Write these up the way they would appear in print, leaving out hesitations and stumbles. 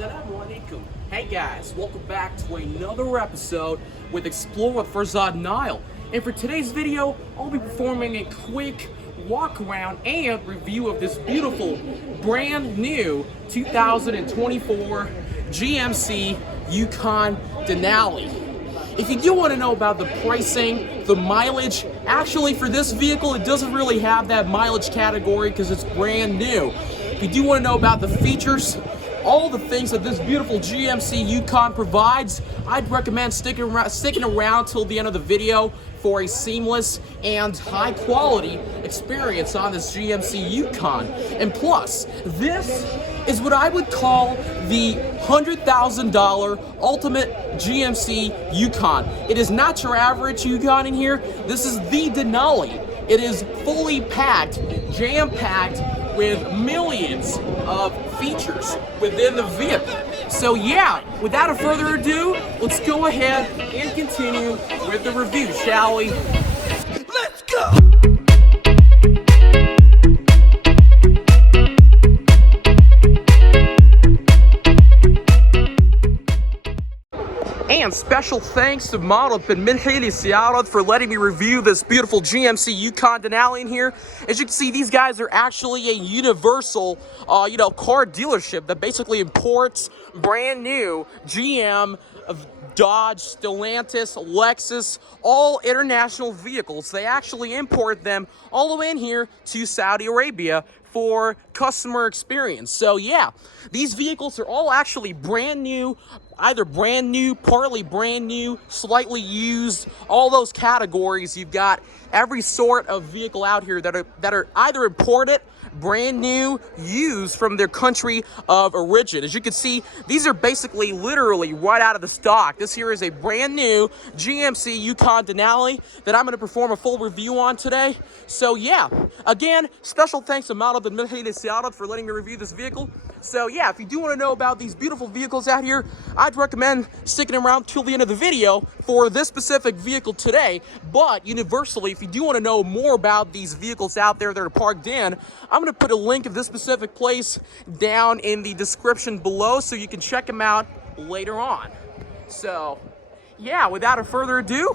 Assalamualaikum. Hey guys, welcome back to another episode with Explore with Farzad Nile. And for today's video, I'll be performing a quick walk around and review of this beautiful brand new 2024 GMC Yukon Denali. If you do want to know about the pricing, the mileage, actually for this vehicle it doesn't really have that mileage category because it's brand new. If you do want to know about the features, all the things that this beautiful GMC Yukon provides, I'd recommend sticking around till the end of the video for a seamless and high quality experience on this GMC Yukon. And plus, this is what I would call the $100,000 ultimate GMC Yukon. It is not your average Yukon in here. This is the Denali. It is fully packed, jam-packed, with millions of features within the vehicle. So yeah, without further ado, let's go ahead and continue with the review, shall we? Let's go! And special thanks to معرض ملهي للسيارات for letting me review this beautiful GMC Yukon Denali in here. As you can see, these guys are actually a universal, car dealership that basically imports brand new GM, Dodge, Stellantis, Lexus, all international vehicles. They actually import them all the way in here to Saudi Arabia for customer experience. So yeah, these vehicles are all actually brand new, either brand new, partly brand new, slightly used, all those categories. You've got every sort of vehicle out here that are either imported, brand new, used from their country of origin. As you can see, these are basically literally right out of the stock. This here is a brand new GMC Yukon Denali that I'm going to perform a full review on today. So yeah, again, special thanks to معرض ملهي للسيارات for letting me review this vehicle. So yeah, if you do want to know about these beautiful vehicles out here, I'd recommend sticking around till the end of the video for this specific vehicle today. But universally, if you do want to know more about these vehicles out there that are parked in, I'm going to put a link of this specific place down in the description below so you can check them out later on. So yeah, without further ado,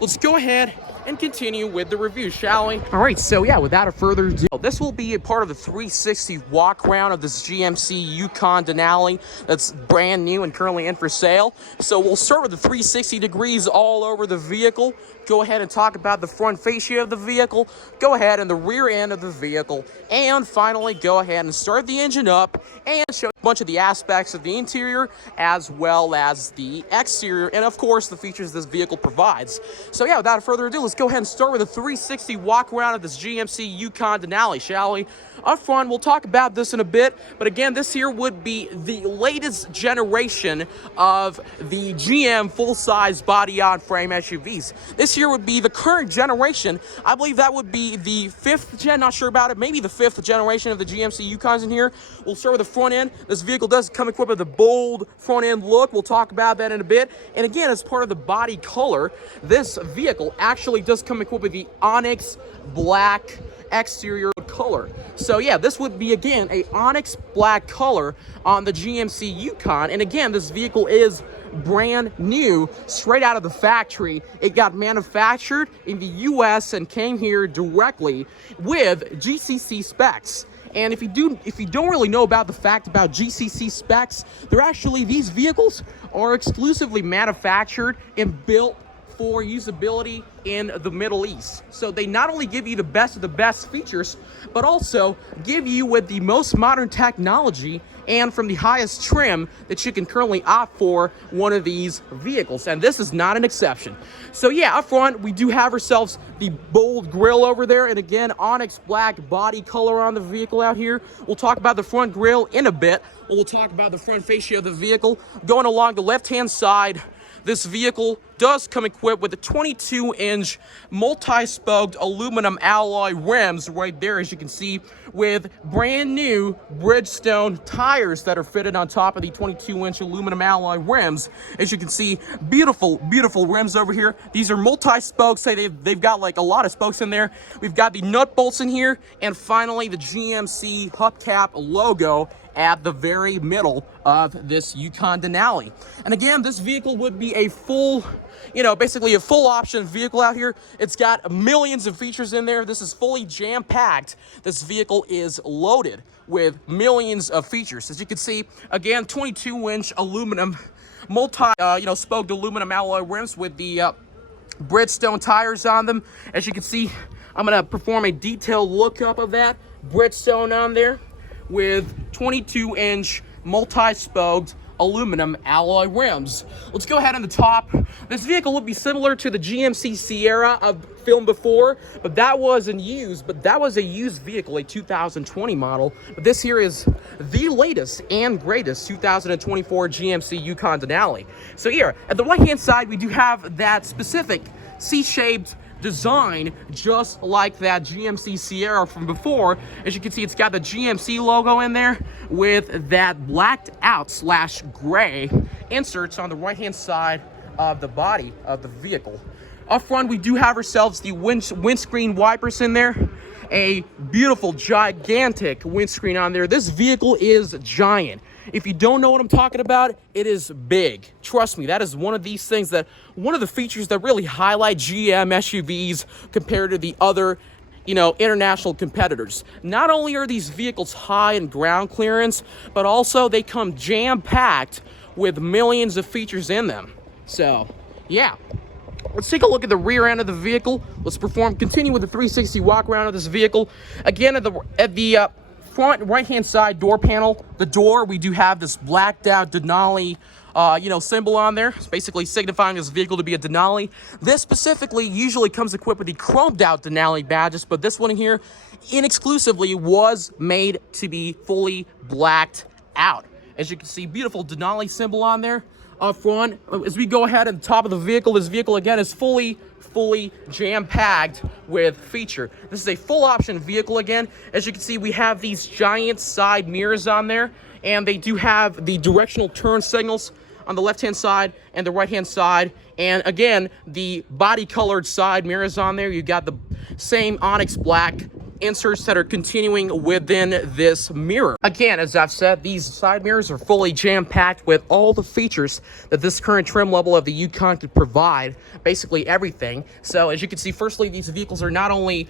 let's go ahead and continue with the review, shall we? All right, so yeah, without further ado, this will be a part of the 360 walk around of this GMC Yukon Denali that's brand new and currently in for sale. So we'll start with the 360 degrees all over the vehicle, go ahead and talk about the front fascia of the vehicle, go ahead and the rear end of the vehicle, and finally go ahead and start the engine up and show a bunch of the aspects of the interior as well as the exterior, and of course the features this vehicle provides. So yeah, without further ado, let's go ahead and start with a 360 walk around of this GMC Yukon Denali, shall we? Up front, we'll talk about this in a bit, but again, this here would be the latest generation of the GM full-size body-on-frame SUVs. This here would be the current generation. I believe that would be the 5th gen, not sure about it, maybe the 5th generation of the GMC Yukons in here. We'll start with the front end. This vehicle does come equipped with a bold front end look. We'll talk about that in a bit. And again, as part of the body color, this vehicle actually does come equipped with the onyx black exterior color. So yeah, this would be again a onyx black color on the GMC Yukon. And again, this vehicle is brand new, straight out of the factory. It got manufactured in the US and came here directly with GCC specs. And if you don't really know about the fact about GCC specs, these vehicles are exclusively manufactured and built for usability in the Middle East. So they not only give you the best of the best features, but also give you with the most modern technology and from the highest trim that you can currently opt for one of these vehicles. And this is not an exception. So yeah, up front, we do have ourselves the bold grille over there. And again, onyx black body color on the vehicle out here. We'll talk about the front grille in a bit. We'll talk about the front fascia of the vehicle. Going along the left-hand side, this vehicle does come equipped with a 22-inch multi-spoked aluminum alloy rims right there, as you can see, with brand new Bridgestone tires that are fitted on top of the 22-inch aluminum alloy rims. As you can see, beautiful, beautiful rims over here. These are multi-spokes. They've got like a lot of spokes in there. We've got the nut bolts in here, and finally the GMC hubcap logo at the very middle of this Yukon Denali. And again, this vehicle would be a full, basically a full option vehicle out here. It's got millions of features in there. This is fully jam-packed. This vehicle is loaded with millions of features. As you can see, again, 22-inch aluminum, spoked aluminum alloy rims with the Bridgestone tires on them. As you can see, I'm gonna perform a detailed lookup of that. Bridgestone on there with 22-inch multi-spoked aluminum alloy rims. Let's go ahead on the top. This vehicle would be similar to the GMC Sierra I've filmed before, but that was a used vehicle, a 2020 model. But this here is the latest and greatest 2024 GMC Yukon Denali. So here, at the right-hand side, we do have that specific C-shaped design, just like that GMC Sierra from before. As you can see, it's got the GMC logo in there with that blacked out / gray inserts on the right hand side of the body of the vehicle. Up front, we do have ourselves the windscreen wipers in there. A beautiful, gigantic windscreen on there. This vehicle is giant. If you don't know what I'm talking about, it is big. Trust me, that is one of the features that really highlight GM SUVs compared to the other, international competitors. Not only are these vehicles high in ground clearance, but also they come jam-packed with millions of features in them. So, yeah. Let's take a look at the rear end of the vehicle. Let's continue with the 360 walk around of this vehicle. Again, at the front right-hand side door panel, the door, we do have this blacked out Denali, symbol on there. It's basically signifying this vehicle to be a Denali. This specifically usually comes equipped with the chromed out Denali badges, but this one here, inexclusively, was made to be fully blacked out. As you can see, beautiful Denali symbol on there. Up front, as we go ahead at the top of the vehicle, this vehicle again is fully jam-packed with feature. This is a full option vehicle again. As you can see, we have these giant side mirrors on there, and they do have the directional turn signals on the left-hand side and the right-hand side. And again, the body-colored side mirrors on there. You got the same onyx black inserts that are continuing within this mirror. Again, as I've said, these side mirrors are fully jam-packed with all the features that this current trim level of the Yukon could provide, basically everything. So as you can see, firstly, these vehicles are not only,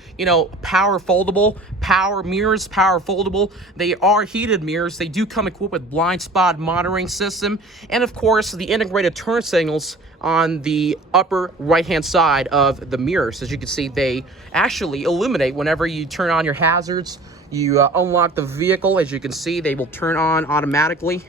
power foldable, power mirrors, power foldable, they are heated mirrors. They do come equipped with blind spot monitoring system, and of course, the integrated turn signals on the upper right-hand side of the mirrors. As you can see, they actually illuminate whenever you turn on your hazards. You unlock the vehicle. As you can see, they will turn on automatically.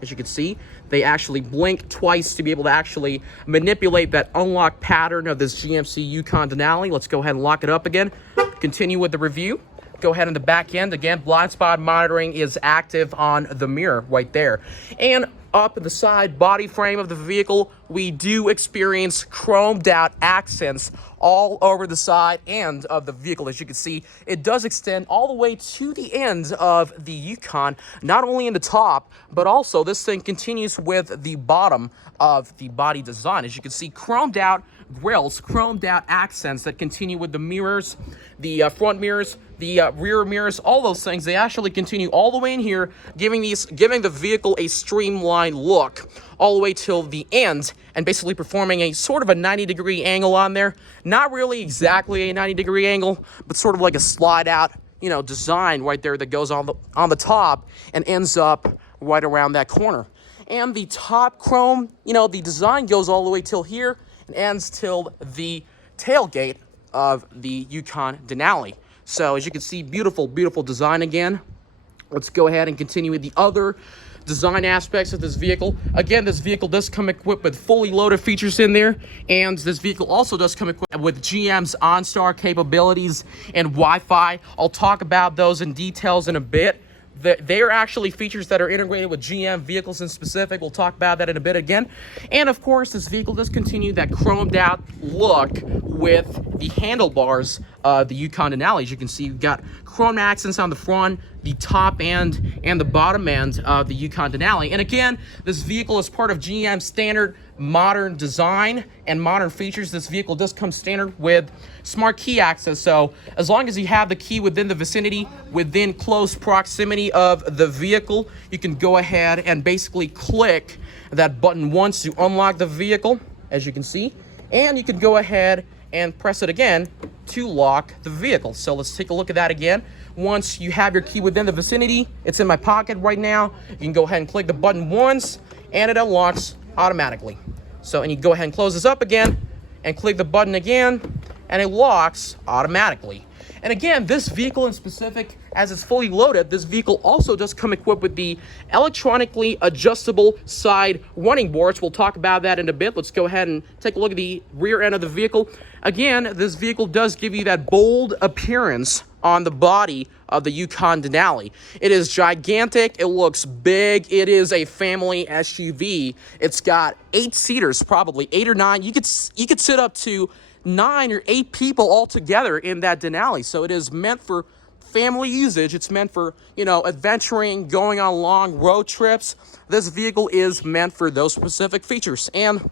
As you can see, they actually blink twice to be able to actually manipulate that unlock pattern of this GMC Yukon Denali. Let's go ahead and lock it up again. Continue with the review. Go ahead on the back end. Again, blind spot monitoring is active on the mirror right there. And up the side body frame of the vehicle, we do experience chromed out accents all over the side end of the vehicle. As you can see, it does extend all the way to the end of the Yukon, not only in the top, but also this thing continues with the bottom of the body design. As you can see, chromed out grills, chromed out accents that continue with the mirrors, the front mirrors, the rear mirrors, all those things. They actually continue all the way in here, giving the vehicle a streamlined look all the way till the end, and basically performing a sort of a 90-degree angle on there. Not really exactly a 90-degree angle, but sort of like a slide out, design right there that goes on the top and ends up right around that corner. And the top chrome, the design goes all the way till here and ends till the tailgate of the Yukon Denali. So as you can see, beautiful, beautiful design again. Let's go ahead and continue with the other design aspects of this vehicle. Again, this vehicle does come equipped with fully loaded features in there, and this vehicle also does come equipped with GM's OnStar capabilities and Wi-Fi. I'll talk about those in details in a bit. They are actually features that are integrated with GM vehicles in specific. We'll talk about that in a bit again. And of course, this vehicle does continue that chromed out look with the handlebars the Yukon Denali. As you can see, you've got chrome accents on the front, the top end, and the bottom end of the Yukon Denali. And again, this vehicle is part of GM's standard modern design and modern features. This vehicle does come standard with smart key access. So as long as you have the key within the vicinity, within close proximity of the vehicle, you can go ahead and basically click that button once to unlock the vehicle, as you can see. And you can go ahead and press it again to lock the vehicle. So let's take a look at that again. Once you have your key within the vicinity, it's in my pocket right now. You can go ahead and click the button once and it unlocks automatically. So, and you go ahead and close this up again and click the button again and it locks automatically. And again, this vehicle in specific, as it's fully loaded, this vehicle also does come equipped with the electronically adjustable side running boards. We'll talk about that in a bit. Let's go ahead and take a look at the rear end of the vehicle. Again, this vehicle does give you that bold appearance on the body of the Yukon Denali. It is gigantic. It looks big. It is a family SUV. It's got 8 seaters, probably 8 or 9. You could sit up to 9 or 8 people all together in that Denali. So it is meant for family usage. It's meant for, you know, adventuring, going on long road trips. This vehicle is meant for those specific features. And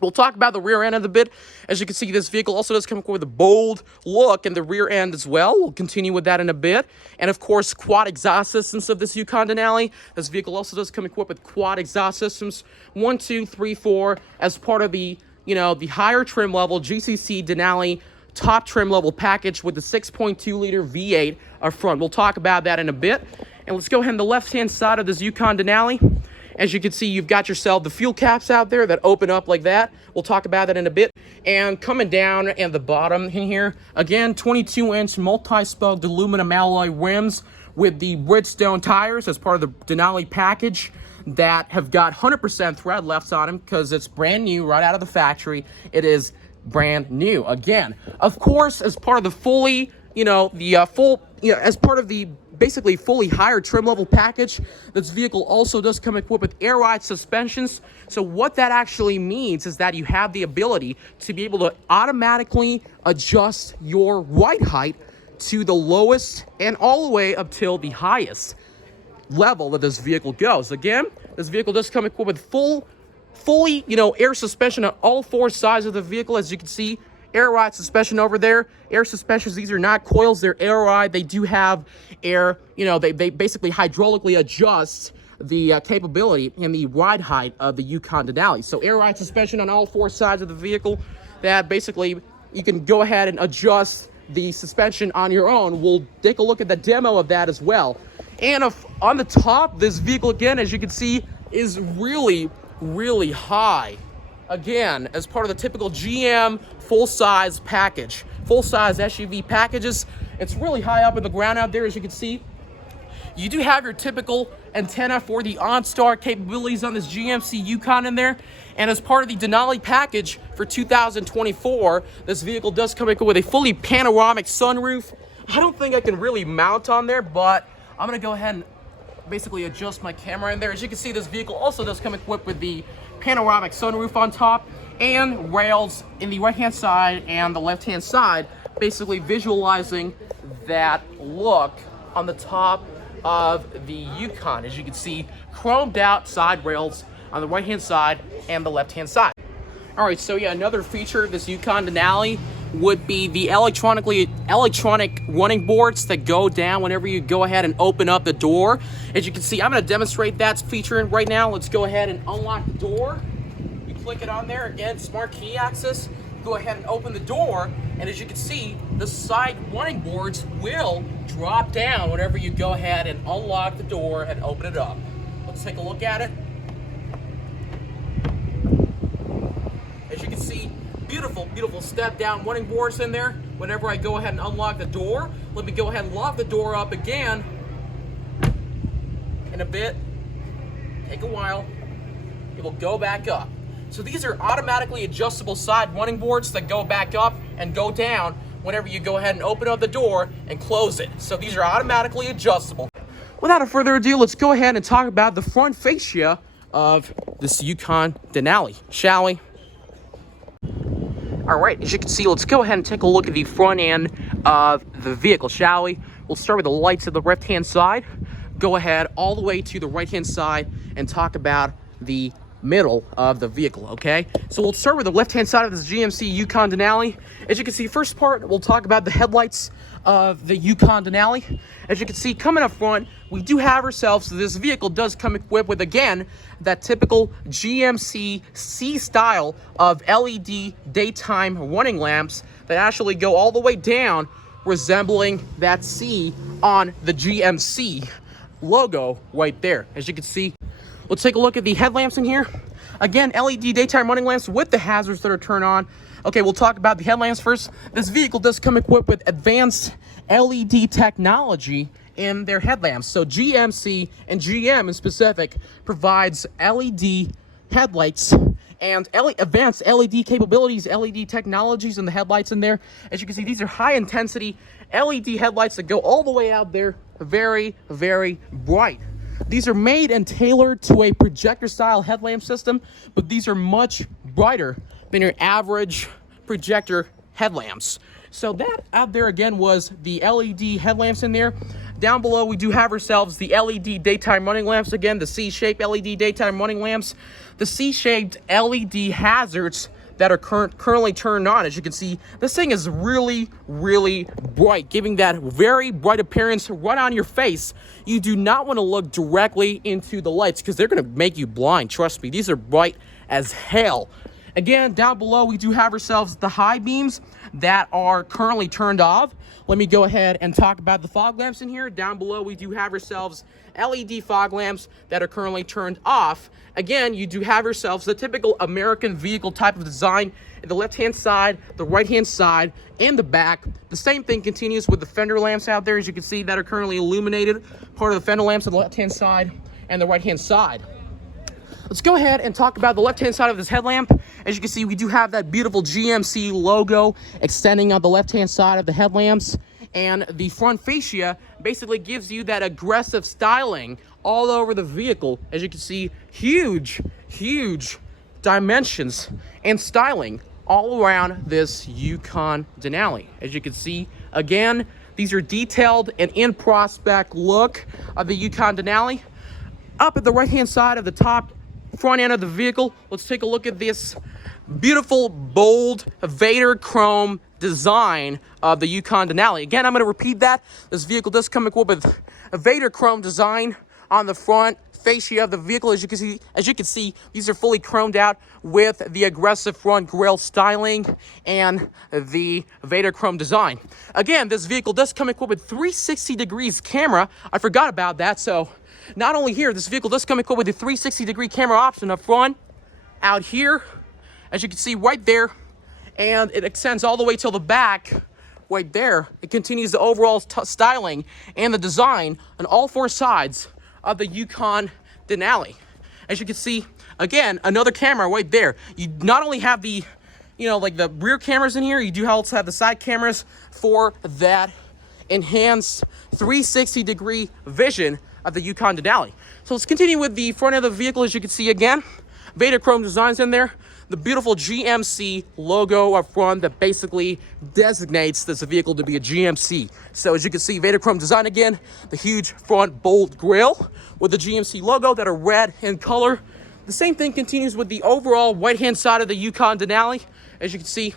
we'll talk about the rear end in a bit. As you can see, this vehicle also does come with a bold look in the rear end as well. We'll continue with that in a bit. And of course, quad exhaust systems of this Yukon Denali. This vehicle also does come equipped with quad exhaust systems, 1, 2, 3, 4, as part of the, you know, the higher trim level GCC Denali top trim level package with the 6.2 liter V8 up front. We'll talk about that in a bit. And let's go ahead on the left-hand side of this Yukon Denali. As you can see, you've got yourself the fuel caps out there that open up like that. We'll talk about that in a bit. And coming down at the bottom in here, again, 22-inch multi-spoked aluminum alloy rims with the Bridgestone tires as part of the Denali package that have got 100% thread left on them because it's brand new right out of the factory. It is brand new. Again, of course, as part of the fully, you know, as part of the basically fully higher trim level package, this vehicle also does come equipped with air ride suspensions. So what that actually means is that you have the ability to be able to automatically adjust your ride height to the lowest and all the way up till the highest level that this vehicle goes. Again, this vehicle does come equipped with fully, you know, air suspension on all 4 sides of the vehicle. As you can see, air ride suspension over there. Air suspensions, these are not coils, they're air ride. They do have air, you know, they basically hydraulically adjust the capability and the ride height of the Yukon Denali. So air ride suspension on all 4 sides of the vehicle that basically you can go ahead and adjust the suspension on your own. We'll take a look at the demo of that as well. And on the top, this vehicle, again, as you can see, is really, really high. Again, as part of the typical GM full-size package, full-size SUV packages, it's really high up in the ground out there, as you can see. You do have your typical antenna for the OnStar capabilities on this GMC Yukon in there. And as part of the Denali package for 2024, this vehicle does come with a fully panoramic sunroof. I don't think I can really mount on there, but I'm gonna go ahead and basically adjust my camera in there. As you can see, this vehicle also does come equipped with the panoramic sunroof on top and rails in the right-hand side and the left-hand side, basically visualizing that look on the top of the Yukon. As you can see, chromed out side rails on the right-hand side and the left-hand side. All right, so yeah, another feature of this Yukon Denali would be the electronic running boards that go down whenever you go ahead and open up the door. As you can see, I'm going to demonstrate that feature right now. Let's go ahead and unlock the door. You click it on there, again, smart key access. Go ahead and open the door, and as you can see, the side running boards will drop down whenever you go ahead and unlock the door and open it up. Let's take a look at it. As you can see, beautiful, beautiful step down running boards in there. Whenever I go ahead and unlock the door, let me go ahead and lock the door up again. In a bit, take a while, it will go back up. So these are automatically adjustable side running boards that go back up and go down whenever you go ahead and open up the door and close it. So these are automatically adjustable. Without further ado, let's go ahead and talk about the front fascia of this Yukon Denali, shall we? All right, as you can see, let's go ahead and take a look at the front end of the vehicle, shall we? We'll start with the lights at the left-hand side, go ahead all the way to the right-hand side, and talk about the middle of the vehicle, okay? So we'll start with the left-hand side of this GMC Yukon Denali. As you can see, first part, we'll talk about the headlights of the Yukon Denali. As you can see, coming up front, we do have ourselves, this vehicle does come equipped with, again, that typical GMC C style of LED daytime running lamps that actually go all the way down, resembling that C on the GMC logo right there. As you can see, let's take a look at the headlamps in here. Again, LED daytime running lamps with the hazards that are turned on. Okay, we'll talk about the headlamps first. This vehicle does come equipped with advanced LED technology in their headlamps. So GMC and GM in specific provides LED headlights and advanced LED capabilities, LED technologies in the headlights in there. As you can see, these are high intensity LED headlights that go all the way out there. Very, very bright. These are made and tailored to a projector style headlamp system, but these are much brighter than your average projector headlamps. So that out there again was the LED headlamps in there. Down below we do have ourselves the LED daytime running lamps, again the C-shaped LED daytime running lamps. The C-shaped LED hazards that are currently turned on. As you can see, this thing is really, really bright, giving that very bright appearance right on your face. You do not want to look directly into the lights because they're going to make you blind. Trust me, these are bright as hell. Again, down below, we do have ourselves the high beams that are currently turned off. Let me go ahead and talk about the fog lamps in here. Down below, we do have ourselves LED fog lamps that are currently turned off. Again, you do have yourselves the typical American vehicle type of design in the left-hand side, the right-hand side, and the back. The same thing continues with the fender lamps out there, as you can see, that are currently illuminated. Part of the fender lamps on the left-hand side and the right-hand side. Let's go ahead and talk about the left-hand side of this headlamp. As you can see, we do have that beautiful GMC logo extending on the left-hand side of the headlamps. And the front fascia basically gives you that aggressive styling all over the vehicle. As you can see, huge, huge dimensions and styling all around this Yukon Denali. As you can see, again, these are detailed and in prospect look of the Yukon Denali. Up at the right-hand side of the top front end of the vehicle, let's take a look at this beautiful, bold Vader chrome design of the Yukon Denali. Again, I'm going to repeat that. This vehicle does come equipped with a Vader chrome design on the front fascia of the vehicle. As you can see, these are fully chromed out with the aggressive front grille styling and the Vader chrome design. Again, this vehicle does come equipped with 360 degrees camera. I forgot about that. So not only here, this vehicle does come equipped with a 360 degree camera option up front, out here, as you can see right there, and it extends all the way till the back right there. It continues the overall styling and the design on all four sides of the Yukon Denali. As you can see, again, another camera right there. You not only have the, like the rear cameras in here, you do also have the side cameras for that enhanced 360 degree vision of the Yukon Denali. So let's continue with the front of the vehicle. As you can see, again, Vader chrome designs in there. The beautiful GMC logo up front that basically designates this vehicle to be a GMC. So as you can see, Vader chrome design again, the huge front bold grille with the GMC logo that are red in color. The same thing continues with the overall right-hand side of the Yukon Denali. As you can see,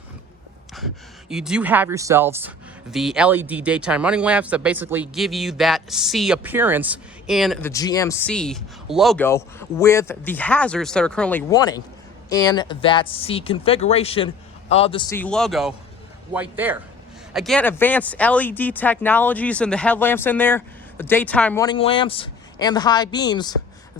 you do have yourselves the LED daytime running lamps that basically give you that C appearance in the GMC logo with the hazards that are currently running in that C configuration of the C logo right there. Again, advanced LED technologies in the headlamps in there, the daytime running lamps, and the high beams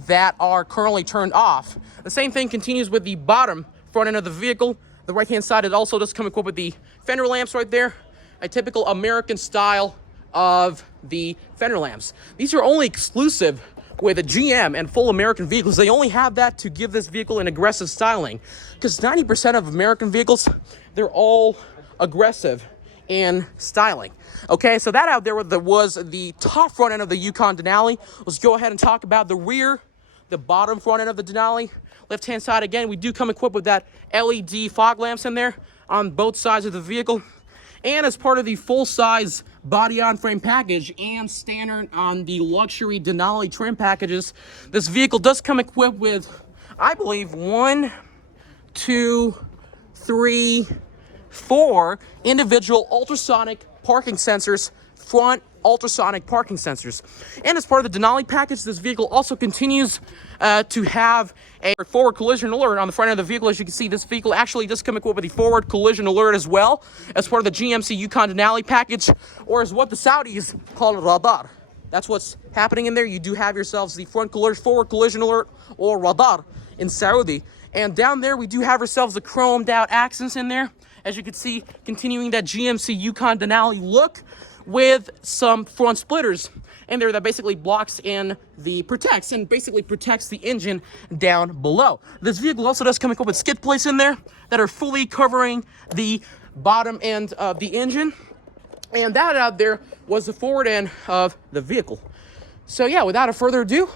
that are currently turned off. The same thing continues with the bottom front end of the vehicle. The right-hand side, it also does come equipped with the fender lamps right there, a typical American style of the fender lamps. These are only exclusive with a GM and full American vehicles. They only have that to give this vehicle an aggressive styling, because 90% of American vehicles, they're all aggressive in styling. Okay, so that out there was the top front end of the Yukon Denali. Let's go ahead and talk about the rear, the bottom front end of the Denali. Left-hand side, again, we do come equipped with that LED fog lamps in there on both sides of the vehicle. And as part of the full-size body-on-frame package and standard on the luxury Denali trim packages, this vehicle does come equipped with, I believe, 1, 2, 3, 4 individual ultrasonic parking sensors, front ultrasonic parking sensors. And as part of the Denali package, this vehicle also continues to have a forward collision alert on the front end of the vehicle. As you can see, this vehicle actually does come equipped with a forward collision alert as well, as part of the GMC Yukon Denali package, or as what the Saudis call radar. That's what's happening in there. You do have yourselves the forward collision alert, or radar, in Saudi. And down there, we do have ourselves the chromed out accents in there. As you can see, continuing that GMC Yukon Denali look with some front splitters in there that basically protects the engine down below. This vehicle also does come equipped with skid plates in there that are fully covering the bottom end of the engine. And that out there was the forward end of the vehicle. So yeah, without further ado,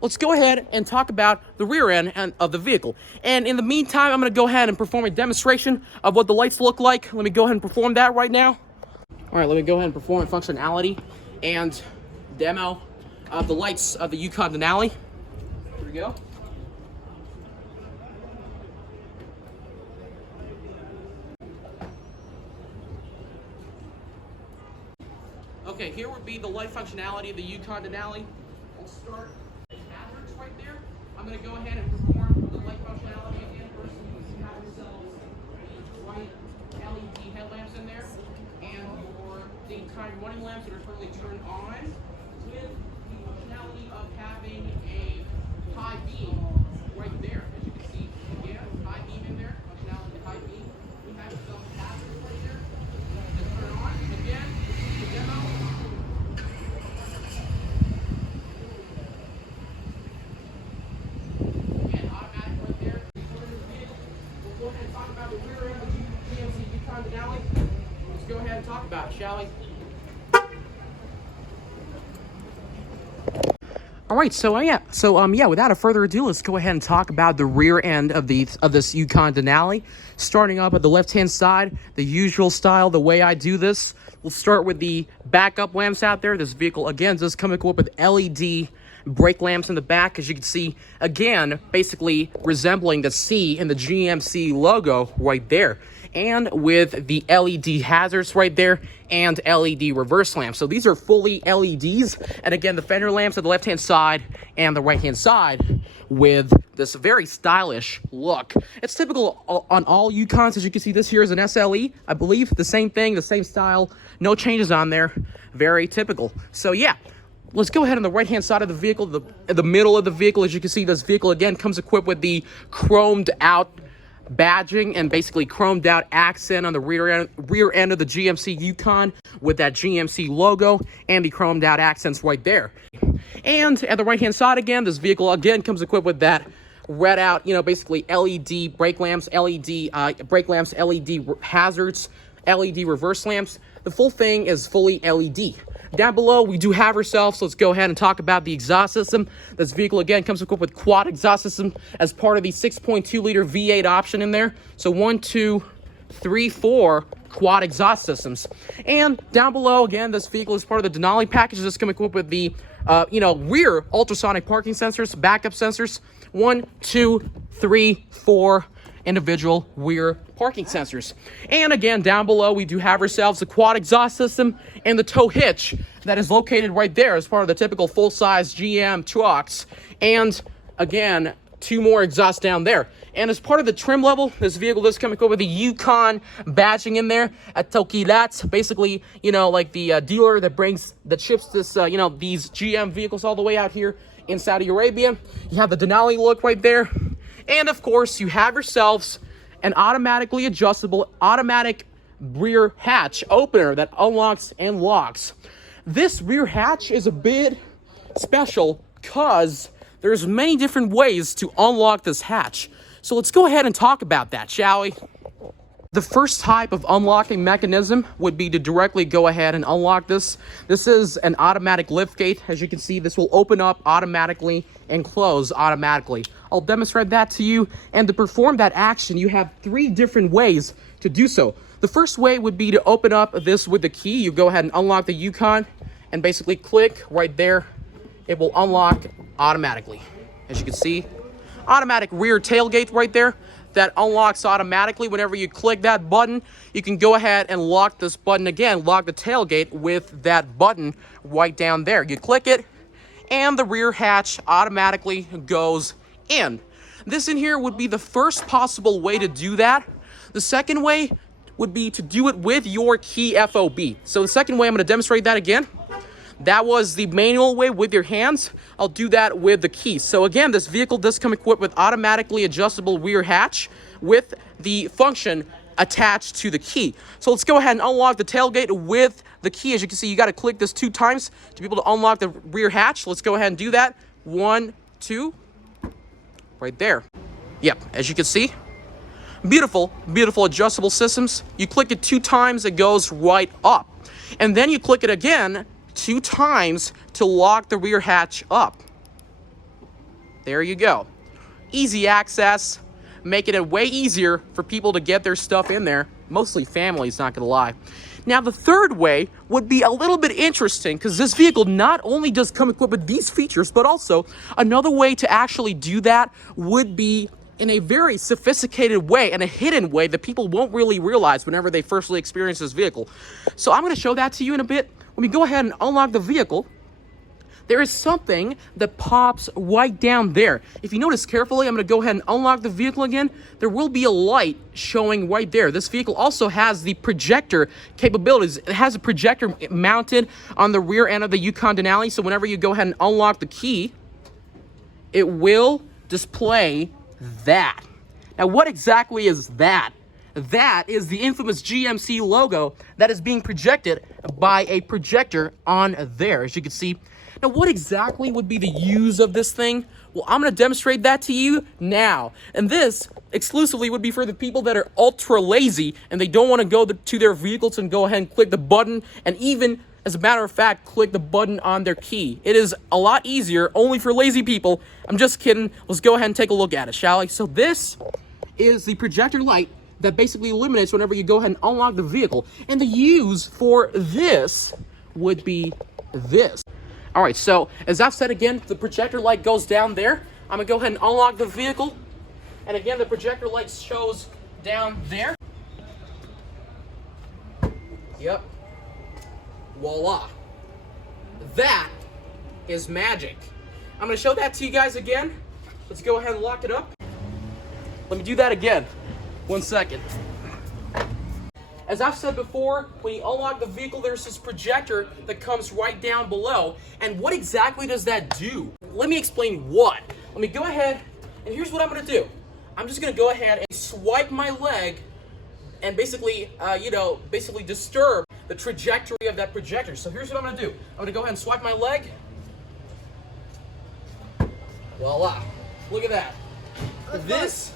let's go ahead and talk about the rear end of the vehicle. And in the meantime, I'm going to go ahead and perform a demonstration of what the lights look like. Let me go ahead and perform that right now. All right, let me go ahead and perform functionality and demo of the lights of the Yukon Denali. Here we go. Okay, here would be the light functionality of the Yukon Denali. We'll start with hazards right there. I'm going to go ahead and perform the light functionality again. First, you have yourselves the white LED headlamps in there, and the time running lamps that are currently turned on, with the functionality of having a high beam right there. As you can see, again, high beam in there, functionality of high beam. We have some hazards right there that turn on. Again, this is the demo. Again, automatic right there. We'll go ahead and talk about the rear end of the GMC Yukon Denali. Let's go ahead and talk about it, shall we? All right, so without further ado, let's go ahead and talk about the rear end of this Yukon Denali. Starting up at the left-hand side, the usual style, the way I do this. We'll start with the backup lamps out there. This vehicle, again, does come equipped with LED brake lamps in the back, as you can see, again, basically resembling the C in the GMC logo right there. And with the LED hazards right there and LED reverse lamps. So these are fully LEDs. And again, the fender lamps at the left-hand side and the right-hand side with this very stylish look. It's typical on all Yukons. As you can see, this here is an SLE. I believe the same thing, the same style. No changes on there. Very typical. So yeah. Let's go ahead on the right-hand side of the vehicle, the middle of the vehicle. As you can see, this vehicle, again, comes equipped with the chromed-out badging and basically chromed out accent on the rear end of the GMC Yukon with that GMC logo and the chromed out accents right there. And at the right-hand side again, this vehicle again comes equipped with that red out, basically LED brake lamps, LED brake lamps, LED hazards, LED reverse lamps. The full thing is fully LED. Down below, we do have ourselves, so let's go ahead and talk about the exhaust system. This vehicle, again, comes equipped with quad exhaust system as part of the 6.2-liter V8 option in there. So 1, 2, 3, 4 quad exhaust systems. And down below, again, this vehicle is part of the Denali package. This comes equipped with the, rear ultrasonic parking sensors, backup sensors. 1, 2, 3, 4 individual rear parking sensors. And again, down below, we do have ourselves the quad exhaust system and the tow hitch that is located right there as part of the typical full-size GM trucks. And again, 2 more exhausts down there. And as part of the trim level, this vehicle does come equipped with the Yukon badging in there at TAWKILAT. Basically, like the dealer that ships this, these GM vehicles all the way out here in Saudi Arabia. You have the Denali look right there. And of course, you have yourselves an automatically adjustable automatic rear hatch opener that unlocks and locks. This rear hatch is a bit special because there's many different ways to unlock this hatch. So let's go ahead and talk about that, shall we? The first type of unlocking mechanism would be to directly go ahead and unlock this. This is an automatic lift gate. As you can see, this will open up automatically and close automatically. I'll demonstrate that to you. And to perform that action, you have 3 different ways to do so. The first way would be to open up this with the key. You go ahead and unlock the Yukon and basically click right there. It will unlock automatically. As you can see, automatic rear tailgate right there. That unlocks automatically. Whenever you click that button, you can go ahead and lock this button again, lock the tailgate with that button right down there. You click it, and the rear hatch automatically goes in. This in here would be the first possible way to do that. The second way would be to do it with your key FOB. So the second way, I'm going to demonstrate that again. That was the manual way with your hands. I'll do that with the key. So again, this vehicle does come equipped with automatically adjustable rear hatch with the function attached to the key. So let's go ahead and unlock the tailgate with the key. As you can see, you got to click this 2 times to be able to unlock the rear hatch. Let's go ahead and do that. 1, 2, right there. Yep, as you can see, beautiful, beautiful adjustable systems. You click it 2 times, it goes right up. And then you click it again 2 times to lock the rear hatch up. There you go. Easy access, making it way easier for people to get their stuff in there. Mostly families, not gonna lie. Now the third way would be a little bit interesting because this vehicle not only does come equipped with these features, but also another way to actually do that would be in a very sophisticated way and a hidden way that people won't really realize whenever they firstly experience this vehicle. So I'm going to show that to you in a bit. When we go ahead and unlock the vehicle, there is something that pops right down there. If you notice carefully, I'm going to go ahead and unlock the vehicle again. There will be a light showing right there. This vehicle also has the projector capabilities. It has a projector mounted on the rear end of the Yukon Denali. So whenever you go ahead and unlock the key, it will display that. Now, what exactly is that? That is the infamous GMC logo that is being projected by a projector on there, as you can see. Now, what exactly would be the use of this thing? Well, I'm going to demonstrate that to you now. And this exclusively would be for the people that are ultra lazy and they don't want to go to their vehicles and go ahead and click the button and even, as a matter of fact, click the button on their key. It is a lot easier, only for lazy people. I'm just kidding. Let's go ahead and take a look at it, shall we? So this is the projector light that basically illuminates whenever you go ahead and unlock the vehicle. And the use for this would be this. All right, so as I've said again, the projector light goes down there. I'm gonna go ahead and unlock the vehicle. And again, the projector light shows down there. Yep. Voila. That is magic. I'm going to show that to you guys again. Let's go ahead and lock it up. Let me do that again. 1 second. As I've said before, when you unlock the vehicle, there's this projector that comes right down below. And what exactly does that do? Let me explain what. Let me go ahead, and here's what I'm going to do. I'm just going to go ahead and swipe my leg and basically, basically disturb the trajectory of that projector. So here's what I'm going to do. I'm going to go ahead and swipe my leg. Voila. Look at that. This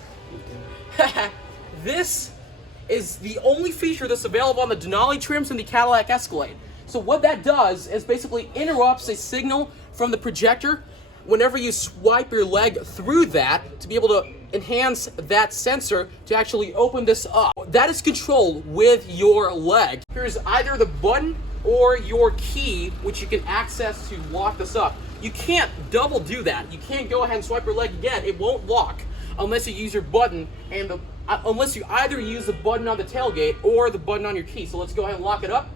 is the only feature that's available on the Denali trims and the Cadillac Escalade. So what that does is basically interrupts a signal from the projector whenever you swipe your leg through that to be able to enhance that sensor to actually open this up. That is controlled with your leg. Here's either the button or your key, which you can access to lock this up. You can't double do that. You can't go ahead and swipe your leg again. It won't lock unless you use your button and unless you either use the button on the tailgate or the button on your key. So let's go ahead and lock it up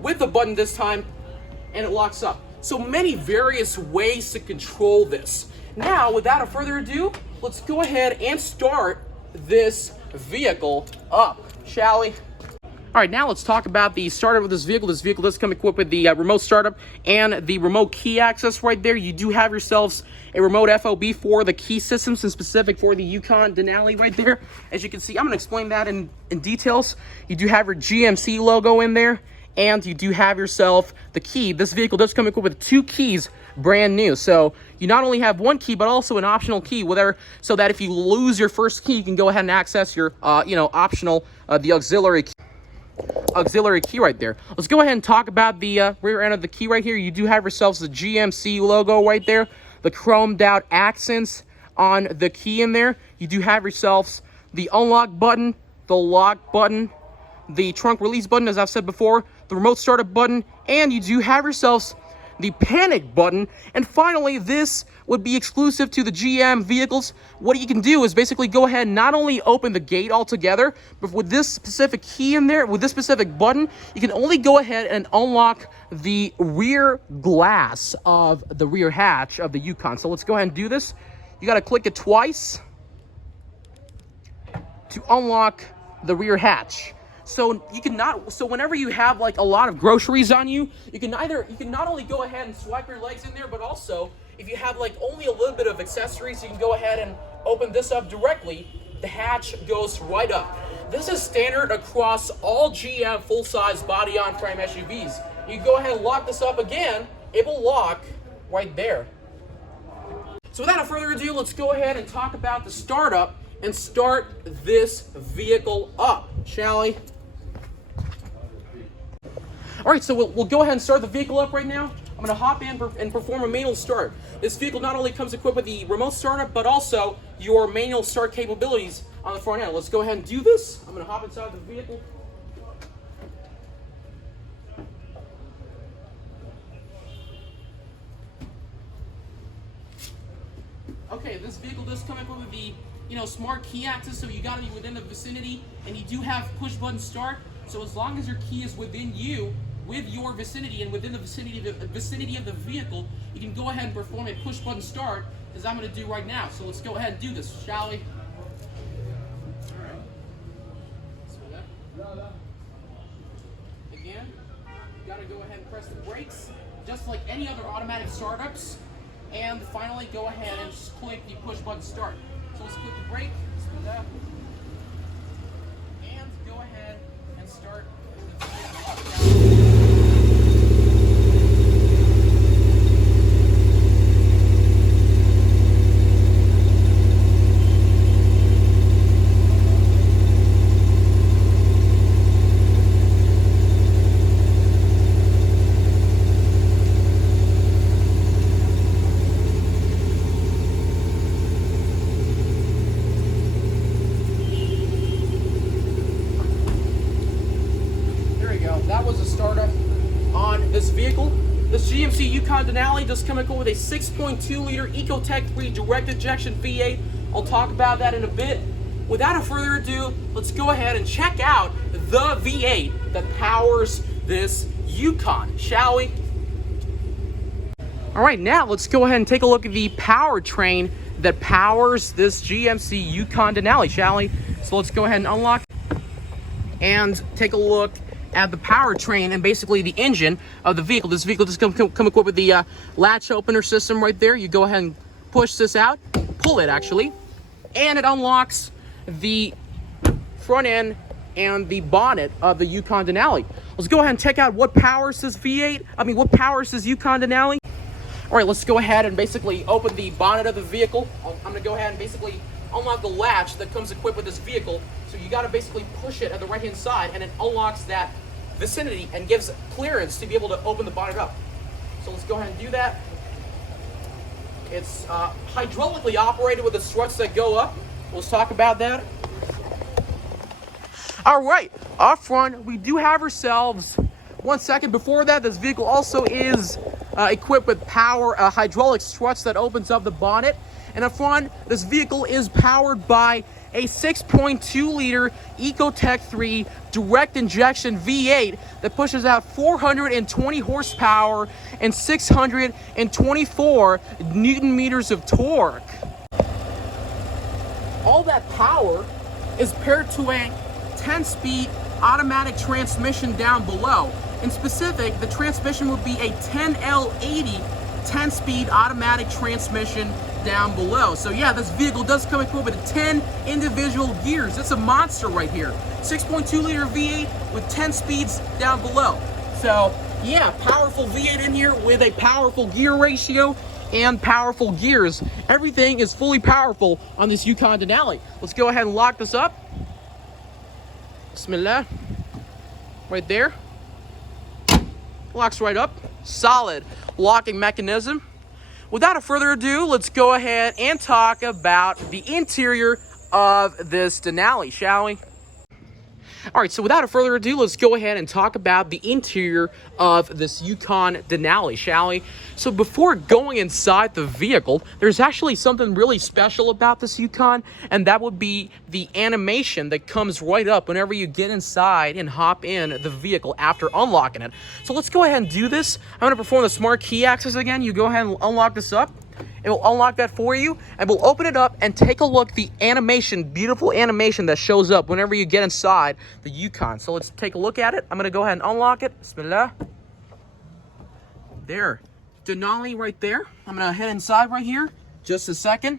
with the button this time, and it locks up. So many various ways to control this. Now, without further ado, let's go ahead and start this vehicle up, shall we? All right, now let's talk about the startup of this vehicle. This vehicle does come equipped with the remote startup and the remote key access right there. You do have yourselves a remote FOB for the key systems and specific for the Yukon Denali right there. As you can see, I'm gonna explain that in details. You do have your GMC logo in there, and you do have yourself the key. This vehicle does come equipped with 2 keys, brand new. So you not only have 1 key, but also an optional key, so that if you lose your first key, you can go ahead and access your, optional, the auxiliary key right there. Let's go ahead and talk about the rear end of the key right here. You do have yourselves the GMC logo right there, the chromed out accents on the key in there. You do have yourselves the unlock button, the lock button, the trunk release button, as I've said before, the remote startup button, and you do have yourselves the panic button. And finally, this would be exclusive to the GM vehicles. What you can do is basically go ahead and not only open the gate altogether, but with this specific key in there, with this specific button, you can only go ahead and unlock the rear glass of the rear hatch of the Yukon. So let's go ahead and do this. You got to click it twice to unlock the rear hatch. So whenever you have like a lot of groceries on you, you can not only go ahead and swipe your legs in there, but also if you have like only a little bit of accessories, you can go ahead and open this up directly. The hatch goes right up. This is standard across all GM full-size body-on-frame SUVs. You can go ahead and lock this up again. It will lock right there. So without further ado, let's go ahead and talk about the startup and start this vehicle up, shall we? All right, so we'll go ahead and start the vehicle up right now. I'm going to hop in and perform a manual start. This vehicle not only comes equipped with the remote startup, but also your manual start capabilities on the front end. Let's go ahead and do this. I'm going to hop inside the vehicle. Okay, this vehicle does come equipped with the smart key access, so you got to be within the vicinity, and you do have push button start. So as long as your key is within you, with your vicinity and within the vicinity of the vehicle, you can go ahead and perform a push button start, as I'm going to do right now. So let's go ahead and do this, shall we? Alright. Again, you got to go ahead and press the brakes, just like any other automatic startups. And finally, go ahead and just click the push button start. So let's click the brake, and go ahead and start the vehicle up. That was a startup on this vehicle. This GMC Yukon Denali does come equipped with a 6.2 liter Ecotec 3 direct injection V8. I'll talk about that in a bit. Without further ado, let's go ahead and check out the V8 that powers this Yukon, shall we? All right, now let's go ahead and take a look at the powertrain that powers this GMC Yukon Denali, shall we? So let's go ahead and unlock and take a look at the powertrain and basically the engine of the vehicle. This vehicle does come equipped with the latch opener system right there. You go ahead and push this out, pull it actually, and it unlocks the front end and the bonnet of the Yukon Denali. Let's go ahead and check out what powers this what powers this Yukon Denali. All right, let's go ahead and basically open the bonnet of the vehicle. I'm gonna go ahead and basically unlock the latch that comes equipped with this vehicle. So you gotta basically push it at the right-hand side, and it unlocks that vicinity and gives clearance to be able to open the bonnet up. So let's go ahead and do that. It's hydraulically operated with the struts that go up. Let's talk about that. All right, up front, we do have ourselves, one second before that, this vehicle also is equipped with hydraulic struts that opens up the bonnet. And up front, this vehicle is powered by a 6.2 liter Ecotec 3 direct injection V8 that pushes out 420 horsepower and 624 Newton meters of torque. All that power is paired to a 10-speed automatic transmission down below. In specific, the transmission would be a 10L80 10-speed automatic transmission down below. So yeah, this vehicle does come equipped with 10 individual gears. It's a monster right here. 6.2 liter V8 with 10 speeds down below. So yeah, powerful V8 in here with a powerful gear ratio and powerful gears. Everything is fully powerful on this Yukon Denali. Let's go ahead and lock this up. Bismillah. Right there. Locks right up. Solid locking mechanism. Without further ado, let's go ahead and talk about the interior of this Denali, shall we? All right, so without further ado, let's go ahead and talk about the interior of this Yukon Denali, shall we? So before going inside the vehicle, there's actually something really special about this Yukon, and that would be the animation that comes right up whenever you get inside and hop in the vehicle after unlocking it. So let's go ahead and do this. I'm going to perform the smart key access again. You go ahead and unlock this up. It will unlock that for you, and we'll open it up and take a look at the animation, beautiful animation that shows up whenever you get inside the Yukon. So let's take a look at it. I'm going to go ahead and unlock it. Bismillah. There. Denali right there. I'm going to head inside right here. Just a second.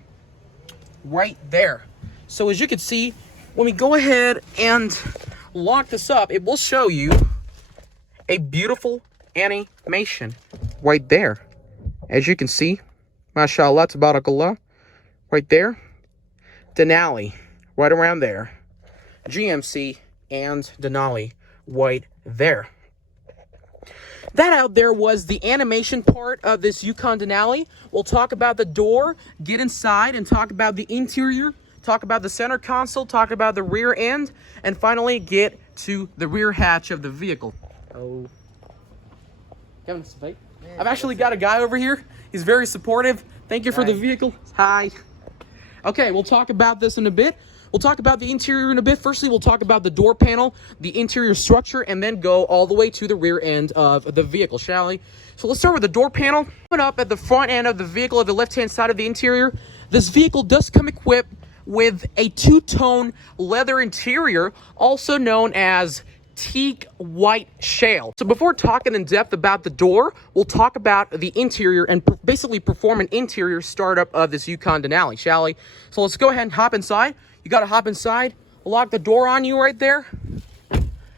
Right there. So as you can see, when we go ahead and lock this up, it will show you a beautiful animation right there. As you can see, mashallah, tabarakallah, right there. Denali, right around there. GMC and Denali, right there. That out there was the animation part of this Yukon Denali. We'll talk about the door, get inside, and talk about the interior, talk about the center console, talk about the rear end, and finally get to the rear hatch of the vehicle. Oh. I've actually got a guy over here. He's very supportive. Thank you for the vehicle. Hi. Okay, we'll talk about this in a bit. We'll talk about the interior in a bit. Firstly, we'll talk about the door panel, the interior structure, and then go all the way to the rear end of the vehicle, shall we? So let's start with the door panel. Coming up at the front end of the vehicle, at the left-hand side of the interior, this vehicle does come equipped with a two-tone leather interior, also known as teak white shale. So before talking in depth about the door, we'll talk about the interior and basically perform an interior startup of this Yukon Denali, shall we? So let's go ahead and hop inside. You got to hop inside, lock the door on you right there.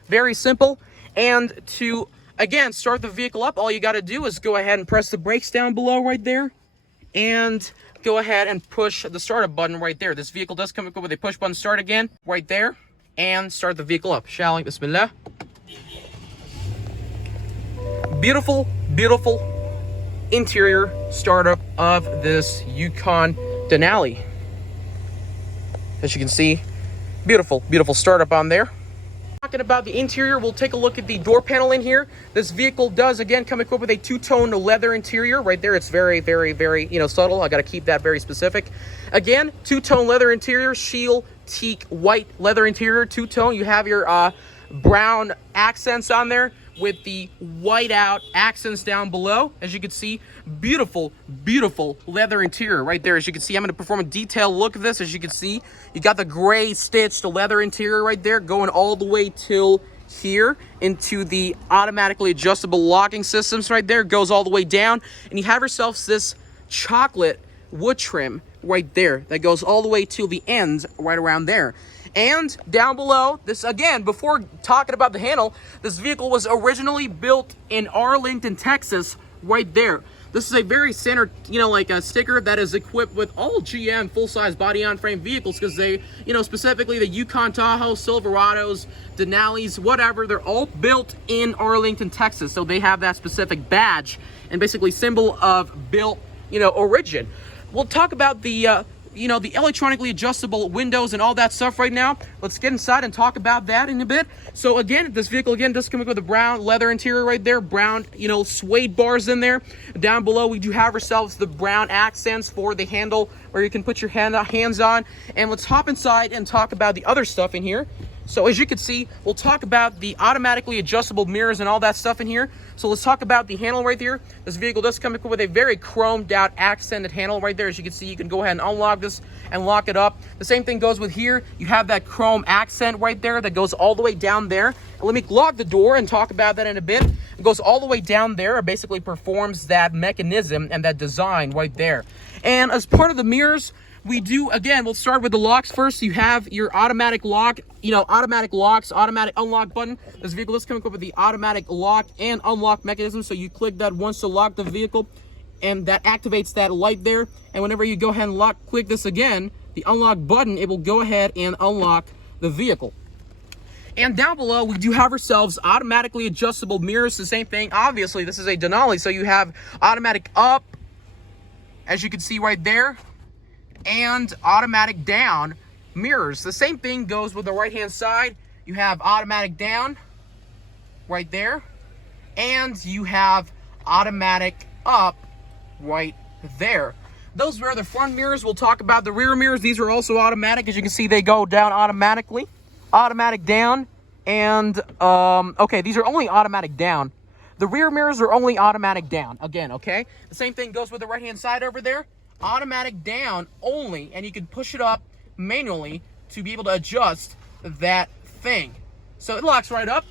Very simple. And to, again, start the vehicle up, all you got to do is go ahead and press the brakes down below right there. And go ahead and push the startup button right there. This vehicle does come equipped with a push button start again, right there. And start the vehicle up, shall we? Bismillah. Beautiful, beautiful interior startup of this Yukon Denali. As you can see, beautiful, beautiful startup on there. Talking about the interior, we'll take a look at the door panel in here. This vehicle does, again, come equipped with a two-tone leather interior. Right there, it's very, very, very, subtle. I got to keep that very specific. Again, two-tone leather interior, shield, teak, white leather interior, two-tone. You have your brown accents on there with the white out accents down below. As you can see, beautiful, beautiful leather interior right there. As you can see, I'm going to perform a detailed look of this. As you can see, you got the gray stitched leather interior right there going all the way till here into the automatically adjustable locking systems right there. Goes all the way down, and you have yourselves this chocolate wood trim right there that goes all the way to the ends right around there. And down below, this again, before talking about the handle, this vehicle was originally built in Arlington, Texas, right there. This is a very standard, like a sticker that is equipped with all GM full-size body-on-frame vehicles, because they, specifically the Yukon Tahoe, Silverados, Denalis, whatever, they're all built in Arlington, Texas. So they have that specific badge and basically symbol of built, origin. We'll talk about the the electronically adjustable windows and all that stuff right now. Let's get inside and talk about that in a bit. So again, this vehicle again does come with a brown leather interior right there, brown, suede bars in there. Down below, we do have ourselves the brown accents for the handle where you can put your hands on. And let's hop inside and talk about the other stuff in here. So as you can see, we'll talk about the automatically adjustable mirrors and all that stuff in here. So let's talk about the handle right here. This vehicle does come equipped with a very chromed out accented handle right there. As you can see, you can go ahead and unlock this and lock it up. The same thing goes with here. You have that chrome accent right there that goes all the way down there. And let me lock the door and talk about that in a bit. It goes all the way down there. It basically performs that mechanism and that design right there. And as part of the mirrors, we do, again, we'll start with the locks first. You have your automatic lock, automatic locks, automatic unlock button. This vehicle does come equipped with the automatic lock and unlock mechanism. So you click that once to lock the vehicle, and that activates that light there. And whenever you go ahead and click this again, the unlock button, it will go ahead and unlock the vehicle. And down below, we do have ourselves automatically adjustable mirrors. The same thing. Obviously, this is a Denali, so you have automatic up, as you can see right there, and automatic down mirrors. The same thing goes with the right hand side. You have automatic down right there, and you have automatic up right there. Those are the front mirrors. We'll talk about the rear mirrors. These are also automatic. As you can see, they go down automatically. Automatic down, and okay, these are only automatic down. The rear mirrors are only automatic down again, okay? The same thing goes with the right-hand side over there. Automatic down only, and you can push it up manually to be able to adjust that thing. So it locks right up.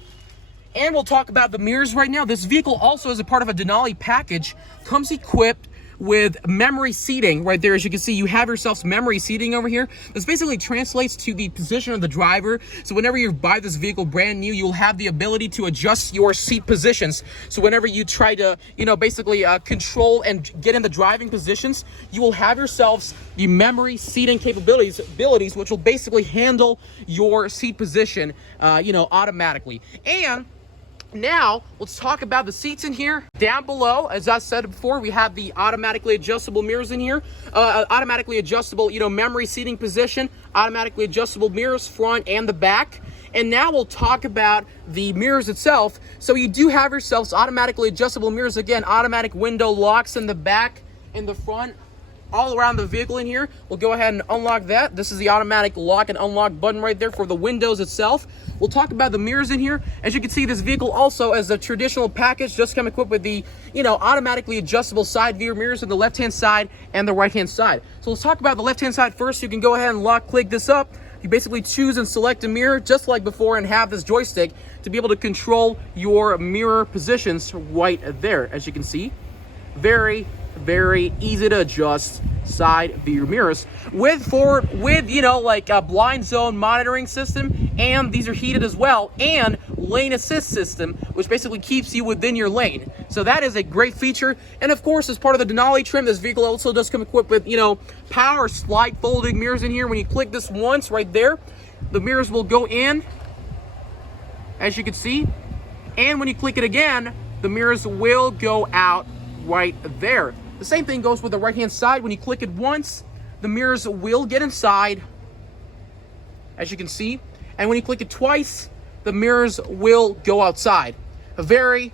And we'll talk about the mirrors right now. This vehicle also, as a part of a Denali package, comes equipped with memory seating right there. As you can see, you have yourself memory seating over here. This basically translates to the position of the driver. So whenever you buy this vehicle brand new, you'll have the ability to adjust your seat positions. So whenever you try to, basically control and get in the driving positions, you will have yourselves the memory seating capabilities, which will basically handle your seat position, automatically. And now, let's talk about the seats in here. Down below, as I said before, we have the automatically adjustable mirrors in here. Automatically adjustable, memory seating position. Automatically adjustable mirrors, front and the back. And now we'll talk about the mirrors itself. So you do have yourselves automatically adjustable mirrors. Again, automatic window locks in the back, in the front, all around the vehicle in here. We'll go ahead and unlock that. This is the automatic lock and unlock button right there for the windows itself. We'll talk about the mirrors in here. As you can see, this vehicle also, as a traditional package, just come equipped with the, automatically adjustable side view mirrors on the left-hand side and the right-hand side. So let's talk about the left-hand side first. You can go ahead and click this up. You basically choose and select a mirror just like before and have this joystick to be able to control your mirror positions right there. As you can see, very easy to adjust side view mirrors with a blind zone monitoring system, and these are heated as well, and lane assist system, which basically keeps you within your lane. So that is a great feature. And of course, as part of the Denali trim, this vehicle also does come equipped with power slide folding mirrors in here. When you click this once right there, the mirrors will go in, as you can see, and when you click it again, the mirrors will go out right there. The same thing goes with the right-hand side. When you click it once, the mirrors will get inside, as you can see. And when you click it twice, the mirrors will go outside. Very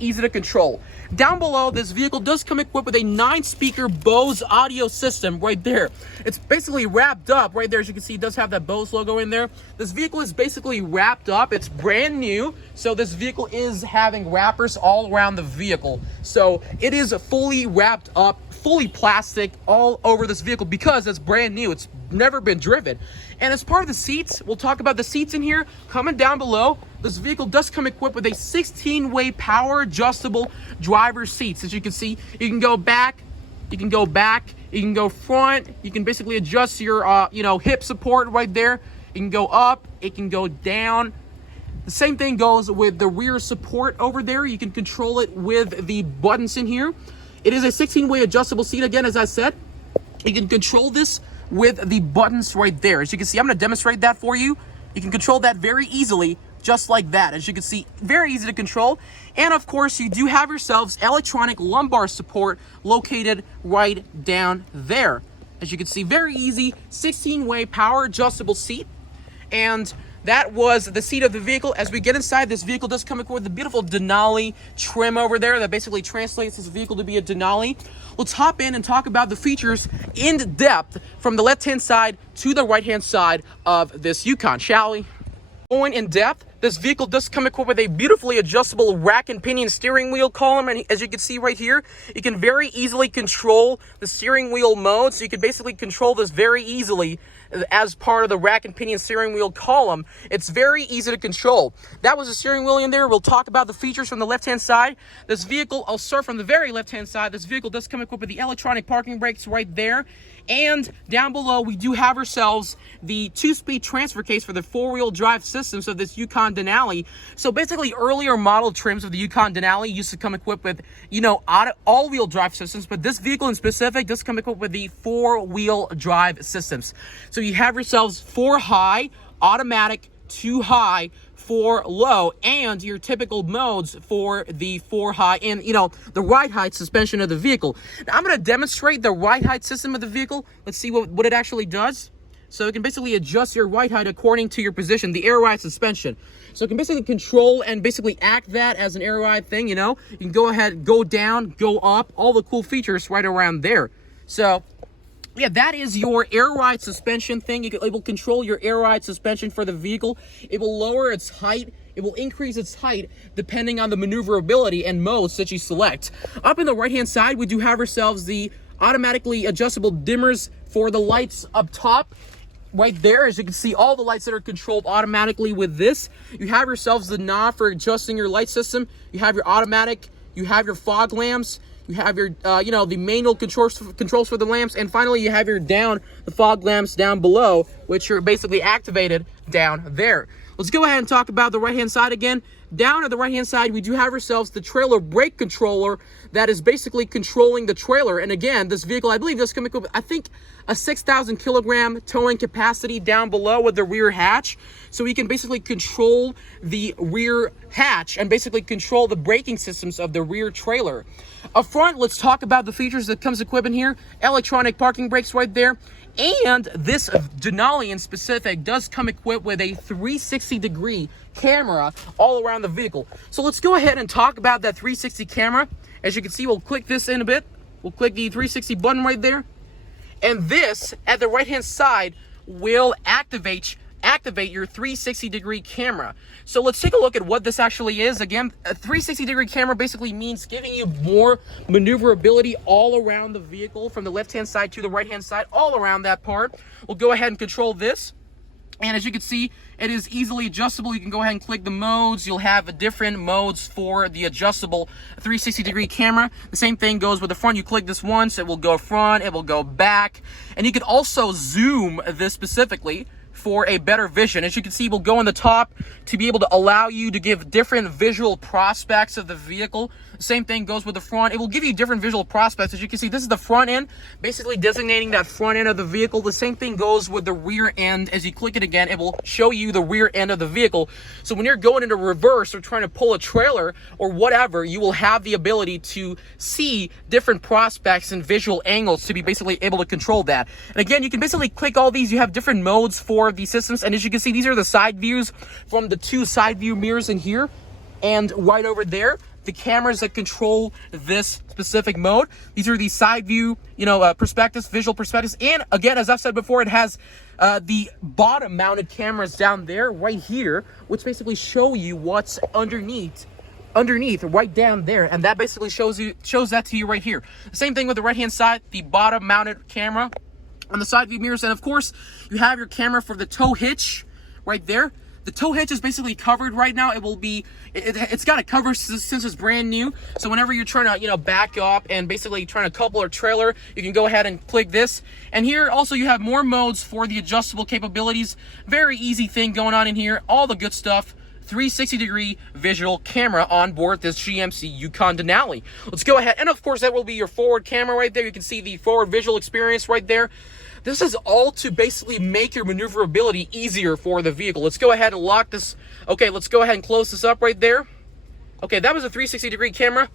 easy to control. Down below, this vehicle does come equipped with a 9-speaker Bose audio system right there. It's basically wrapped up right there. As you can see, it does have that Bose logo in there. This vehicle is basically wrapped up. It's brand new. So this vehicle is having wrappers all around the vehicle. So it is fully wrapped up, fully plastic all over this vehicle because it's brand new. It's never been driven. And as part of the seats, we'll talk about the seats in here. Coming down below, this vehicle does come equipped with a 16-way power adjustable driver's seats. As you can see, you can go back, you can go front, you can basically adjust your hip support right there. You can go up, it can go down. The same thing goes with the rear support over there. You can control it with the buttons in here. It is a 16-way adjustable seat again, as I said. You can control this with the buttons right there. As you can see, I'm going to demonstrate that for you. You can control that very easily, just like that. As you can see, very easy to control. And of course, you do have yourselves electronic lumbar support located right down there. As you can see, very easy 16-way power adjustable seat. And that was the seat of the vehicle. As we get inside, this vehicle does come equipped with the beautiful Denali trim over there that basically translates this vehicle to be a Denali. Let's hop in and talk about the features in depth from the left-hand side to the right-hand side of this Yukon, shall we? Going in depth, this vehicle does come equipped with a beautifully adjustable rack and pinion steering wheel column. And as you can see right here, you can very easily control the steering wheel mode. So you can basically control this very easily as part of the rack and pinion steering wheel column. It's very easy to control. That was the steering wheel in there. We'll talk about the features from the left-hand side. This vehicle, I'll start from the very left-hand side. This vehicle does come equipped with the electronic parking brakes right there. And down below, we do have ourselves the 2-speed transfer case for the 4-wheel drive systems of this Yukon Denali. So basically, earlier model trims of the Yukon Denali used to come equipped with, all-wheel drive systems, but this vehicle in specific does come equipped with the 4-wheel drive systems. So you have yourselves 4 high, automatic, 2 high, 4 low, and your typical modes for the 4 high and the ride height suspension of the vehicle. Now, I'm going to demonstrate the ride height system of the vehicle. Let's see what it actually does. So it can basically adjust your ride height according to your position, the air ride suspension. So it can basically control and basically act that as an air ride thing, you know. You can go ahead, go down, go up, all the cool features right around there. So yeah, that is your air ride suspension thing. It will control your air ride suspension for the vehicle. It will lower its height. It will increase its height depending on the maneuverability and modes that you select. Up in the right-hand side, we do have ourselves the automatically adjustable dimmers for the lights up top. Right there, as you can see, all the lights that are controlled automatically with this. You have yourselves the knob for adjusting your light system. You have your automatic, you have your fog lamps, you have your, the manual controls for the lamps, and finally you have the fog lamps down below, which are basically activated down there. Let's go ahead and talk about the right-hand side again. Down at the right-hand side, we do have ourselves the trailer brake controller that is basically controlling the trailer. And again, this vehicle, I believe this can make, I think, a 6,000 kilogram towing capacity down below with the rear hatch. So we can basically control the rear hatch and basically control the braking systems of the rear trailer. Up front, let's talk about the features that comes equipped in here. Electronic parking brakes right there. And this Denali in specific does come equipped with a 360-degree camera all around the vehicle. So let's go ahead and talk about that 360 camera. As you can see, we'll click this in a bit. We'll click the 360 button right there. And this, at the right-hand side, will activate your 360-degree camera. So let's take a look at what this actually is. Again, a 360-degree camera basically means giving you more maneuverability all around the vehicle, from the left-hand side to the right-hand side, all around that part. We'll go ahead and control this. And as you can see, it is easily adjustable. You can go ahead and click the modes. You'll have different modes for the adjustable 360-degree camera. The same thing goes with the front. You click this once, it will go front, it will go back. And you can also zoom this specifically for a better vision. As you can see, we'll go on the top to be able to allow you to give different visual prospects of the vehicle. The same thing goes with the front. It will give you different visual prospects. As you can see, this is the front end, basically designating that front end of the vehicle. The same thing goes with the rear end. As you click it again, it will show you the rear end of the vehicle. So when you're going into reverse or trying to pull a trailer or whatever, you will have the ability to see different prospects and visual angles to be basically able to control that. And again, you can basically click all these. You have different modes for the systems, and as you can see, these are the side views from the two side view mirrors in here, and right over there, the cameras that control this specific mode. These are the side view, perspectives, visual perspectives, and again, as I've said before, it has the bottom mounted cameras down there, right here, which basically show you what's underneath right down there, and that basically shows that to you right here. The same thing with the right hand side, the bottom mounted camera on the side view mirrors, and of course you have your camera for the tow hitch right there. The tow hitch is basically covered right now. It will be, it's got a cover since it's brand new. So whenever you're trying to, back up and basically trying to couple a trailer, you can go ahead and click this. And here also you have more modes for the adjustable capabilities. Very easy thing going on in here. All the good stuff. 360-degree visual camera on board this GMC Yukon Denali. Let's go ahead, and of course that will be your forward camera right there. You can see the forward visual experience right there. This is all to basically make your maneuverability easier for the vehicle. Let's go ahead and lock this. Okay, let's go ahead and close this up right there. Okay, that was a 360-degree camera.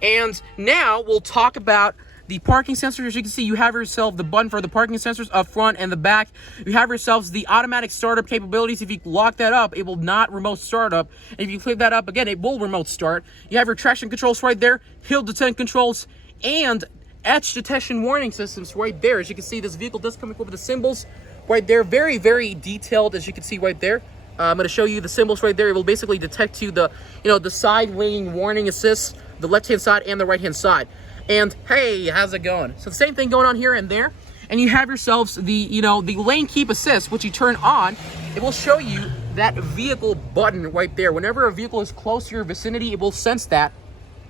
And now we'll talk about the parking sensors. As you can see, you have yourself the button for the parking sensors up front and the back. You have yourselves the automatic startup capabilities. If you lock that up, it will not remote start up. And if you click that up again, it will remote start. You have your traction controls right there, hill descent controls, and edge detection warning systems right there. As you can see, this vehicle does come equipped with the symbols right there. Very, very detailed, as you can see right there. I'm going to show you the symbols right there. It will basically detect to you the side lane warning assist, the left-hand side and the right-hand side. And hey, how's it going? So the same thing going on here and there. And you have yourselves the lane keep assist, which you turn on. It will show you that vehicle button right there. Whenever a vehicle is close to your vicinity, it will sense that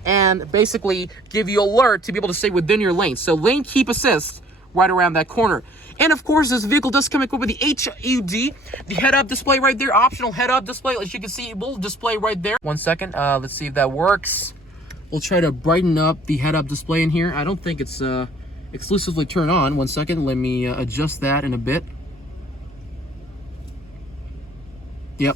and basically give you alert to be able to stay within your lane. So lane keep assist right around that corner. And of course, this vehicle does come equipped with the HUD, the head-up display right there, optional head-up display. As you can see, it will display right there. 1 second, let's see if that works. We'll try to brighten up the head-up display in here. I don't think it's exclusively turned on. 1 second, let me adjust that in a bit. Yep.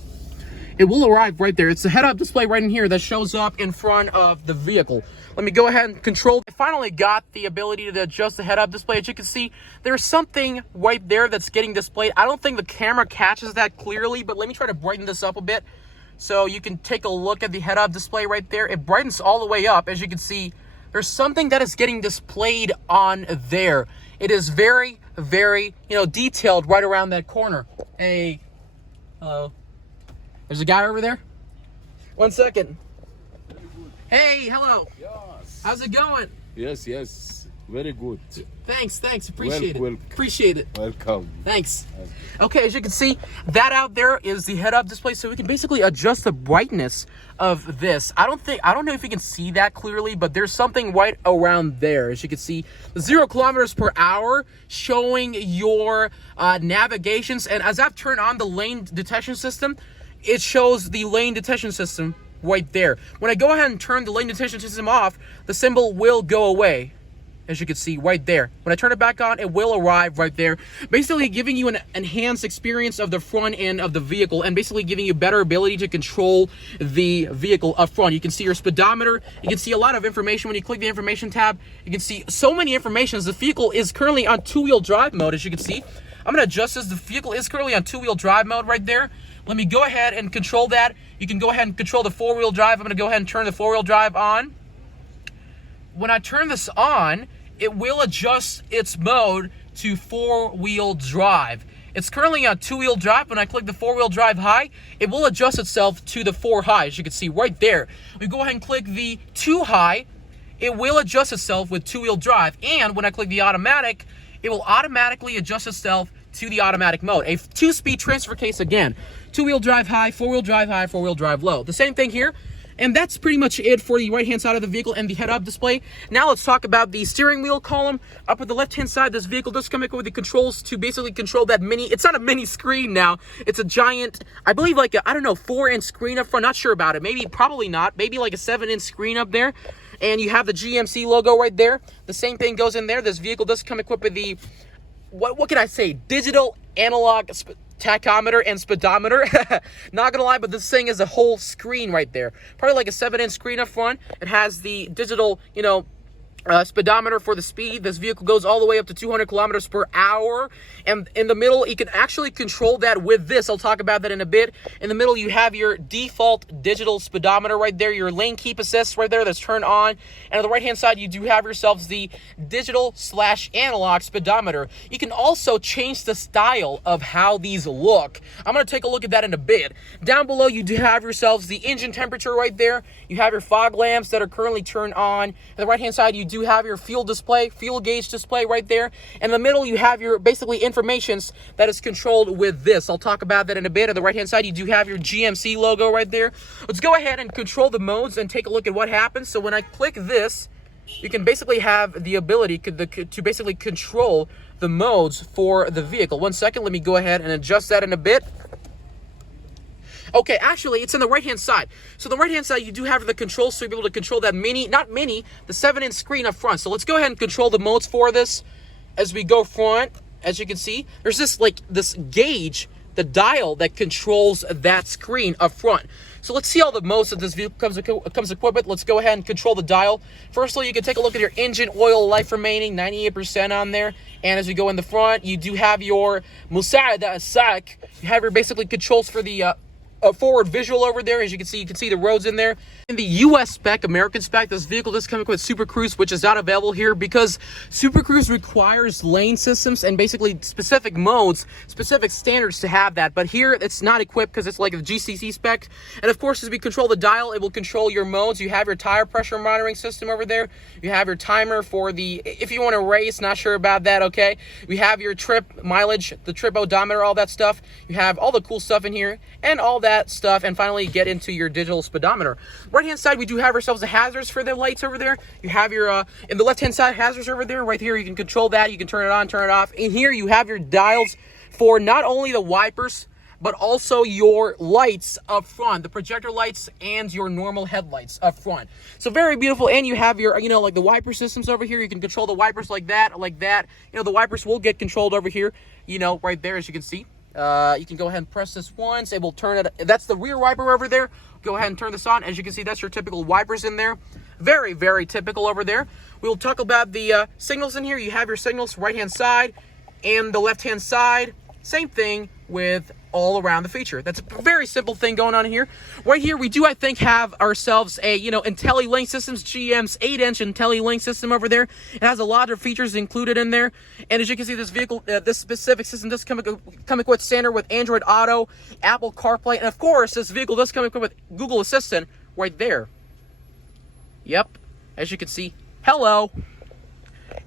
it will arrive right there. It's the head-up display right in here that shows up in front of the vehicle. Let me go ahead and control. I finally got the ability to adjust the head-up display. As you can see, there's something right there that's getting displayed. I don't think the camera catches that clearly, but let me try to brighten this up a bit so you can take a look at the head-up display right there. It brightens all the way up. As you can see, there's something that is getting displayed on there. It is very, very, detailed right around that corner. Hey, hello. There's a guy over there. 1 second. Hey, hello. Yes. How's it going? Yes, yes. Very good. Thanks. Appreciate it. Welcome. Appreciate it. Welcome. Thanks. Okay, as you can see, that out there is the head-up display, so we can basically adjust the brightness of this. I don't know if you can see that clearly, but there's something right around there. As you can see, 0 kilometers per hour showing your navigations, and as I've turned on the lane detection system, it shows the lane detection system right there. When I go ahead and turn the lane detection system off, the symbol will go away. As you can see right there. When I turn it back on, it will arrive right there, basically giving you an enhanced experience of the front end of the vehicle and basically giving you better ability to control the vehicle up front. You can see your speedometer. You can see a lot of information. When you click the information tab, you can see so many informations. The vehicle is currently on 2-wheel drive mode, as you can see. I'm going to adjust this. The vehicle is currently on 2-wheel drive mode right there. Let me go ahead and control that. You can go ahead and control the 4-wheel drive. I'm going to go ahead and turn the 4-wheel drive on. When I turn this on, it will adjust its mode to 4-wheel drive. It's currently on 2-wheel drive. When I click the 4-wheel drive high, it will adjust itself to the 4 high, as you can see right there. We go ahead and click the 2 high, it will adjust itself with 2-wheel drive. And when I click the automatic, it will automatically adjust itself to the automatic mode. A 2-speed transfer case again. 2-wheel drive high, 4-wheel drive high, 4-wheel drive low. The same thing here. And that's pretty much it for the right-hand side of the vehicle and the head-up display. Now let's talk about the steering wheel column. Up at the left-hand side, this vehicle does come with the controls to basically control that mini. It's not a mini screen now. It's a giant, I believe like a, 4-inch screen up front. Not sure about it. Maybe, probably not. Maybe like a 7-inch screen up there. And you have the GMC logo right there. The same thing goes in there. This vehicle does come equipped with the, what can I say? Digital analog tachometer and speedometer. Not gonna lie, but this thing is a whole screen right there. Probably like a 7-inch screen up front. It has the digital, speedometer for the speed. This vehicle goes all the way up to 200 kilometers per hour. And in the middle, you can actually control that with this. I'll talk about that in a bit. In the middle, you have your default digital speedometer right there, your lane keep assist right there that's turned on. And on the right-hand side, you do have yourselves the digital/analog speedometer. You can also change the style of how these look. I'm going to take a look at that in a bit. Down below, you do have yourselves the engine temperature right there. You have your fog lamps that are currently turned on. On the right-hand side, you do have your fuel display, fuel gauge display right there. In the middle, you have your basically information that is controlled with this. I'll talk about that in a bit. On the right-hand side, you do have your GMC logo right there. Let's go ahead and control the modes and take a look at what happens. So when I click this, you can basically have the ability to basically control the modes for the vehicle. 1 second, let me go ahead and adjust that in a bit. Okay, actually, it's on the right-hand side. So the right-hand side, you do have the controls, so you'll be able to control that the 7-inch screen up front. So let's go ahead and control the modes for this as we go front. As you can see, there's this gauge, the dial that controls that screen up front. So let's see all the modes that this vehicle comes equipped with. Let's go ahead and control the dial. Firstly, you can take a look at your engine oil life remaining, 98% on there. And as we go in the front, you do have your Musa'ada Sak. You have your basically controls for the forward visual over there. As you can see the roads in there. In the US spec, American spec, this vehicle does come with Super Cruise, which is not available here because Super Cruise requires lane systems and basically specific modes, specific standards to have that. But here, it's not equipped because it's like a GCC spec. And of course, as we control the dial, it will control your modes. You have your tire pressure monitoring system over there. You have your timer for the, if you want to race, not sure about that, okay? We have your trip mileage, the trip odometer, all that stuff. You have all the cool stuff in here and all that stuff. And finally, get into your digital speedometer. Right-hand side, we do have ourselves the hazards for the lights over there. You have your, in the left-hand side, hazards over there. Right here, you can control that. You can turn it on, turn it off. In here, you have your dials for not only the wipers, but also your lights up front, the projector lights and your normal headlights up front. So very beautiful. And you have your, like the wiper systems over here. You can control the wipers like that, like that. The wipers will get controlled over here, right there, as you can see. You can go ahead and press this once. It will turn it. That's the rear wiper over there. Go ahead and turn this on. As you can see, that's your typical wipers in there. Very, very typical over there. We will talk about the signals in here. You have your signals right-hand side and the left-hand side. Same thing with all around the feature. That's a very simple thing going on here. Right here, we do, I think, have ourselves a, IntelliLink Systems, GM's 8-inch IntelliLink system over there. It has a lot of features included in there. And as you can see, this vehicle, this specific system does come with standard with Android Auto, Apple CarPlay, and of course, this vehicle does come equipped with Google Assistant right there. Yep, as you can see, hello.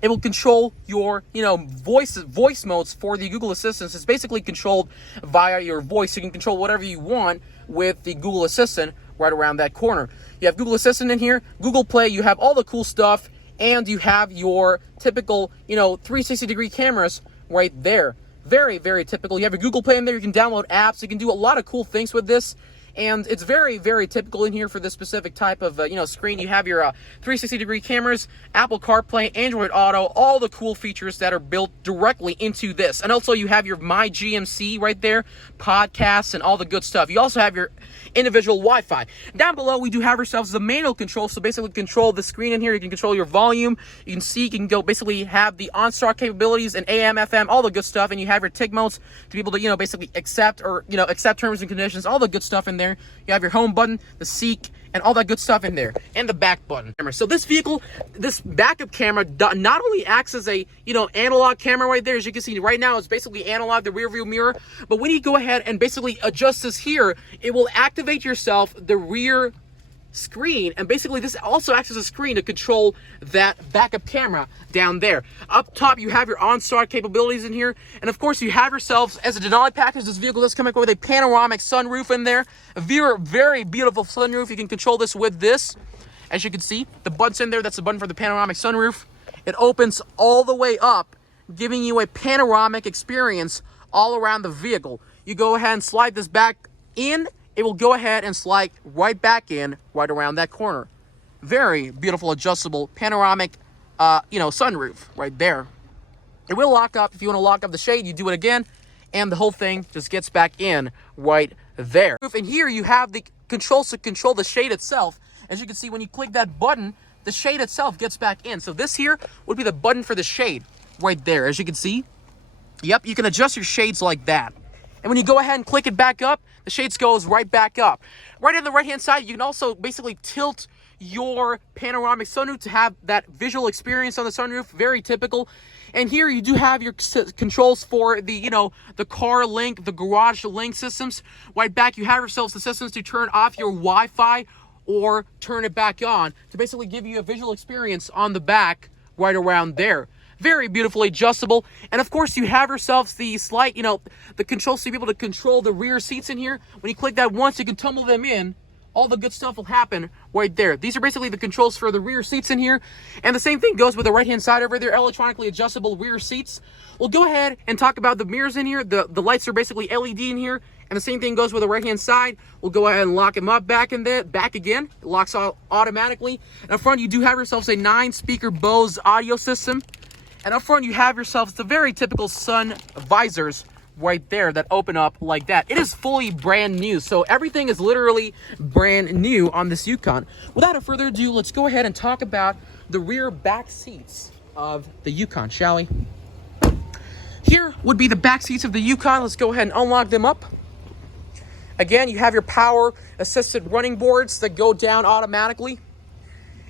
It will control your, voice modes for the Google Assistant. It's basically controlled via your voice. You can control whatever you want with the Google Assistant right around that corner. You have Google Assistant in here, Google Play, you have all the cool stuff, and you have your typical, 360-degree cameras right there. Very, very typical. You have your Google Play in there. You can download apps. You can do a lot of cool things with this. And it's very, very typical in here for this specific type of, screen. You have your 360-degree cameras, Apple CarPlay, Android Auto, all the cool features that are built directly into this. And also you have your My GMC right there, podcasts, and all the good stuff. You also have your individual Wi-Fi. Down below, we do have ourselves the manual control. So basically control the screen in here. You can control your volume. You can see, you can go basically have the OnStar capabilities and AM, FM, all the good stuff. And you have your TIG modes to be able to, basically accept or, accept terms and conditions, all the good stuff in there. You have your home button, the seek, and all that good stuff in there, and the back button. So this vehicle, this backup camera not only acts as a, analog camera right there. As you can see right now, it's basically analog, the rear view mirror. But when you go ahead and basically adjust this here, it will activate yourself the rear screen, and basically this also acts as a screen to control that backup camera down there. Up top, you have your OnStar capabilities in here, and of course you have yourselves, as a Denali package, this vehicle does come with a panoramic sunroof in there, a very, very beautiful sunroof. You can control this with this. As you can see, the button's in there. That's the button for the panoramic sunroof. It opens all the way up, giving you a panoramic experience all around the vehicle. You go ahead and slide this back in, it will go ahead and slide right back in right around that corner. Very beautiful adjustable panoramic, sunroof right there. It will lock up. If you want to lock up the shade, you do it again, and the whole thing just gets back in right there. And here you have the controls to control the shade itself. As you can see, when you click that button, the shade itself gets back in. So this here would be the button for the shade right there. As you can see, yep, you can adjust your shades like that. And when you go ahead and click it back up, the shades goes right back up. Right on the right-hand side, you can also basically tilt your panoramic sunroof to have that visual experience on the sunroof. Very typical. And here you do have your controls for the, the car link, the garage link systems. Right back, you have yourselves the systems to turn off your Wi-Fi or turn it back on to basically give you a visual experience on the back right around there. Very beautifully adjustable. And of course, you have yourselves the slight, the controls to be able to control the rear seats in here. When you click that once, you can tumble them in. All the good stuff will happen right there. These are basically the controls for the rear seats in here. And the same thing goes with the right-hand side over there, electronically adjustable rear seats. We'll go ahead and talk about the mirrors in here. The lights are basically LED in here. And the same thing goes with the right-hand side. We'll go ahead and lock them up back in there, back again. It locks automatically. And up front, you do have yourselves a 9-speaker Bose audio system. And up front, you have yourselves the very typical sun visors right there that open up like that. It is fully brand new, so everything is literally brand new on this Yukon. Without further ado, let's go ahead and talk about the rear back seats of the Yukon, shall we? Here would be the back seats of the Yukon. Let's go ahead and unlock them up. Again, you have your power assisted running boards that go down automatically.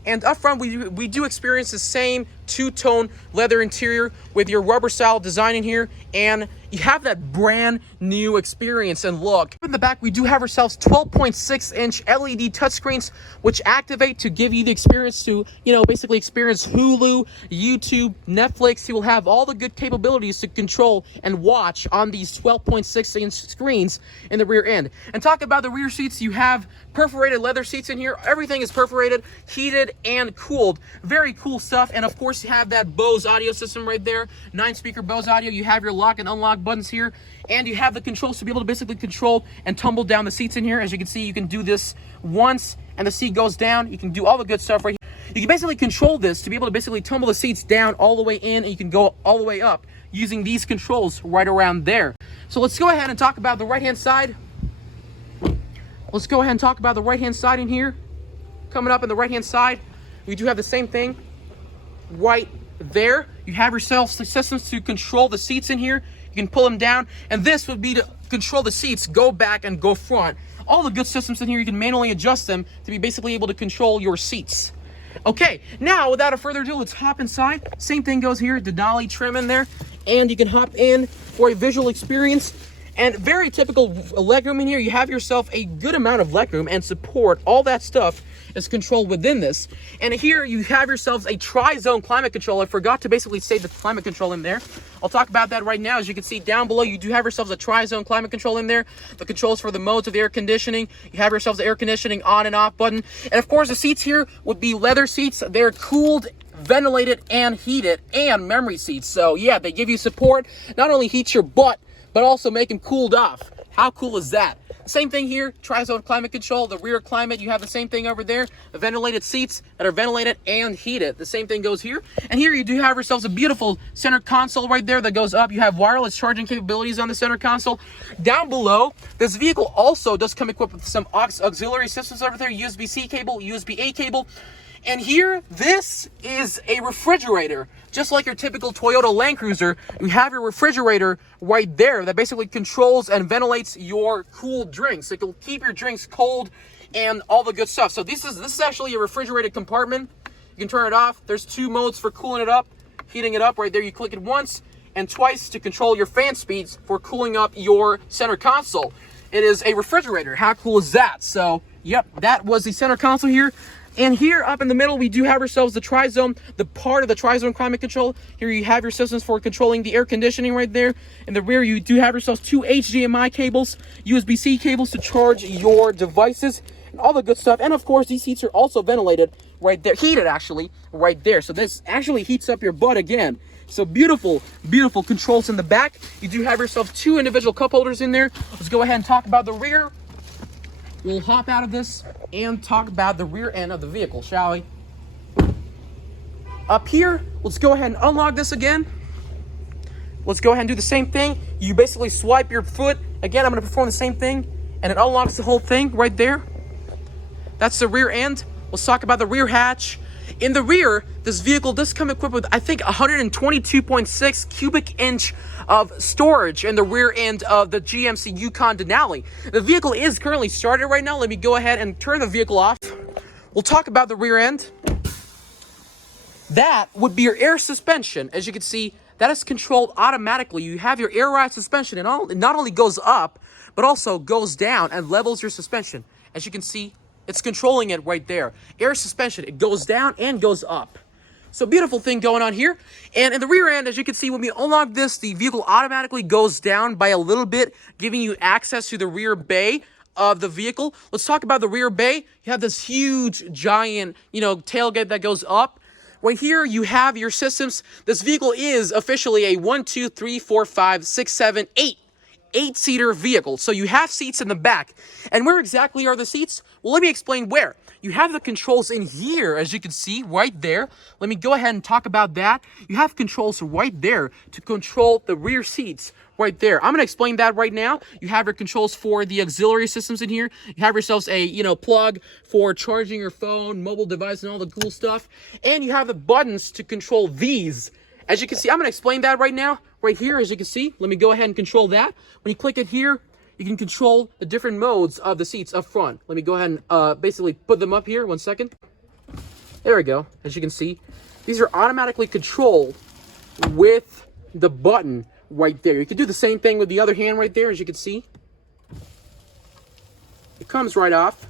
And up front, we do experience the same two-tone leather interior with your rubber style design in here, and you have that brand new experience and look. In the back, we do have ourselves 12.6-inch LED touchscreens, which activate to give you the experience to, basically experience Hulu, YouTube, Netflix. You will have all the good capabilities to control and watch on these 12.6-inch screens in the rear end. And talk about the rear seats, you have perforated leather seats in here. Everything is perforated, heated, and cooled. Very cool stuff. And of course, you have that Bose audio system right there, 9-speaker Bose audio. You have your lock and unlock buttons here, and you have the controls to be able to basically control and tumble down the seats in here. As you can see, you can do this once and the seat goes down. You can do all the good stuff right here. You can basically control this to be able to basically tumble the seats down all the way in, and you can go all the way up using these controls right around there. So let's go ahead and talk about the right-hand side. Let's go ahead and talk about the right-hand side in here. Coming up on the right-hand side, we do have the same thing right there. You have yourself systems to control the seats in here. You can pull them down, and this would be to control the seats, go back and go front. All the good systems in here, you can manually adjust them to be basically able to control your seats. Okay, now without a further ado, let's hop inside. Same thing goes here, Denali trim in there, and you can hop in for a visual experience. And very typical legroom in here. You have yourself a good amount of legroom and support. All that stuff is controlled within this. And here you have yourselves a tri-zone climate control. I forgot to basically say the climate control in there. I'll talk about that right now. As you can see down below, you do have yourselves a tri-zone climate control in there. The controls for the modes of the air conditioning. You have yourselves the air conditioning on and off button. And of course, the seats here would be leather seats. They're cooled, ventilated, and heated, and memory seats. So yeah, they give you support. Not only heats your butt, but also make them cooled off. How cool is that? Same thing here, tri-zone climate control, the rear climate, you have the same thing over there. The ventilated seats that are ventilated and heated. The same thing goes here. And here you do have yourselves a beautiful center console right there that goes up. You have wireless charging capabilities on the center console. Down below, this vehicle also does come equipped with some auxiliary systems over there, USB-C cable, USB-A cable. And here, this is a refrigerator. Just like your typical Toyota Land Cruiser, you have your refrigerator right there that basically controls and ventilates your cooled drinks. It will keep your drinks cold and all the good stuff. So this is actually a refrigerated compartment. You can turn it off. There's two modes for cooling it up, heating it up right there. You click it once and twice to control your fan speeds for cooling up your center console. It is a refrigerator. How cool is that? So, yep, that was the center console here. And here up in the middle, we do have ourselves the tri-zone, the part of the tri-zone climate control. Here you have your systems for controlling the air conditioning right there. In the rear, you do have yourselves two HDMI cables, USB-C cables to charge your devices, and all the good stuff. And of course, these seats are also ventilated right there, heated actually, right there. So this actually heats up your butt again. So beautiful, beautiful controls in the back. You do have yourself two individual cup holders in there. Let's go ahead and talk about the rear. We'll hop out of this and talk about the rear end of the vehicle, shall we? Up here, let's go ahead and unlock this again. Let's go ahead and do the same thing. You basically swipe your foot. Again, I'm going to perform the same thing, and it unlocks the whole thing right there. That's the rear end. Let's talk about the rear hatch. In the rear, this vehicle does come equipped with, I think, 122.6 cubic inch of storage in the rear end of the GMC Yukon Denali. The vehicle is currently started right now. Let me go ahead and turn the vehicle off. We'll talk about the rear end. That would be your air suspension. As you can see, that is controlled automatically. You have your air ride suspension, and it not only goes up, but also goes down and levels your suspension. As you can see, it's controlling it right there. Air suspension, it goes down and goes up. So beautiful thing going on here. And in the rear end, as you can see, when we unlock this, the vehicle automatically goes down by a little bit, giving you access to the rear bay of the vehicle. Let's talk about the rear bay. You have this huge, giant, tailgate that goes up. Right here, you have your systems. This vehicle is officially a 1, 2, 3, 4, 5, 6, 7, 8. 8-seater vehicle. So you have seats in the back. And where exactly are the seats? Well, let me explain where. You have the controls in here, as you can see, right there. Let me go ahead and talk about that. You have controls right there to control the rear seats right there. I'm going to explain that right now. You have your controls for the auxiliary systems in here. You have yourselves a, plug for charging your phone, mobile device, and all the cool stuff. And you have the buttons to control these. As you can see, I'm going to explain that right now. Right here, as you can see, let me go ahead and control that. When you click it here, you can control the different modes of the seats up front. Let me go ahead and basically put them up here. 1 second. There we go. As you can see, these are automatically controlled with the button right there. You can do the same thing with the other hand right there, as you can see. It comes right off.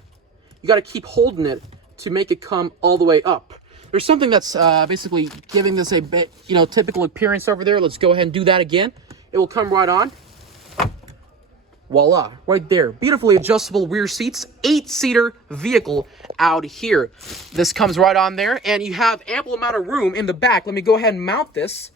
You got to keep holding it to make it come all the way up. There's something that's basically giving this a bit, typical appearance over there. Let's go ahead and do that again. It will come right on. Voila, right there. Beautifully adjustable rear seats. 8-seater vehicle out here. This comes right on there, and you have ample amount of room in the back. Let me go ahead and mount this.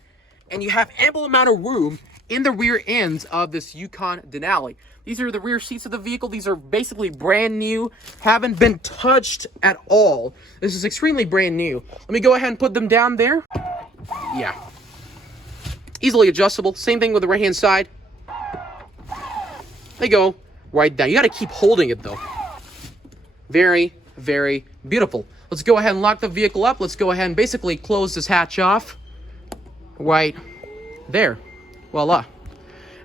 And you have ample amount of room in the rear ends of this Yukon Denali. These are the rear seats of the vehicle. These are basically brand new, haven't been touched at all. This is extremely brand new. Let me go ahead and put them down there. Yeah. Easily adjustable. Same thing with the right-hand side. They go right down. You got to keep holding it, though. Very, very beautiful. Let's go ahead and lock the vehicle up. Let's go ahead and basically close this hatch off. Right there. Voila.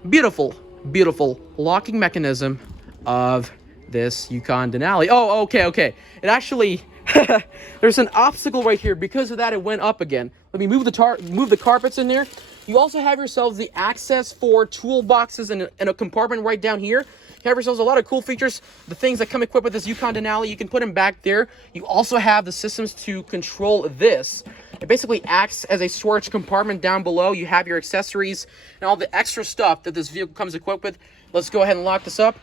Beautiful, beautiful locking mechanism of this Yukon Denali. Oh, okay. It actually, there's an obstacle right here. Because of that, it went up again. Let me move the carpets in there. You also have yourselves the access for toolboxes and a compartment right down here. You have yourselves a lot of cool features. The things that come equipped with this Yukon Denali, you can put them back there. You also have the systems to control this. It basically acts as a storage compartment down below. You have your accessories and all the extra stuff that this vehicle comes equipped with. Let's go ahead and lock this up.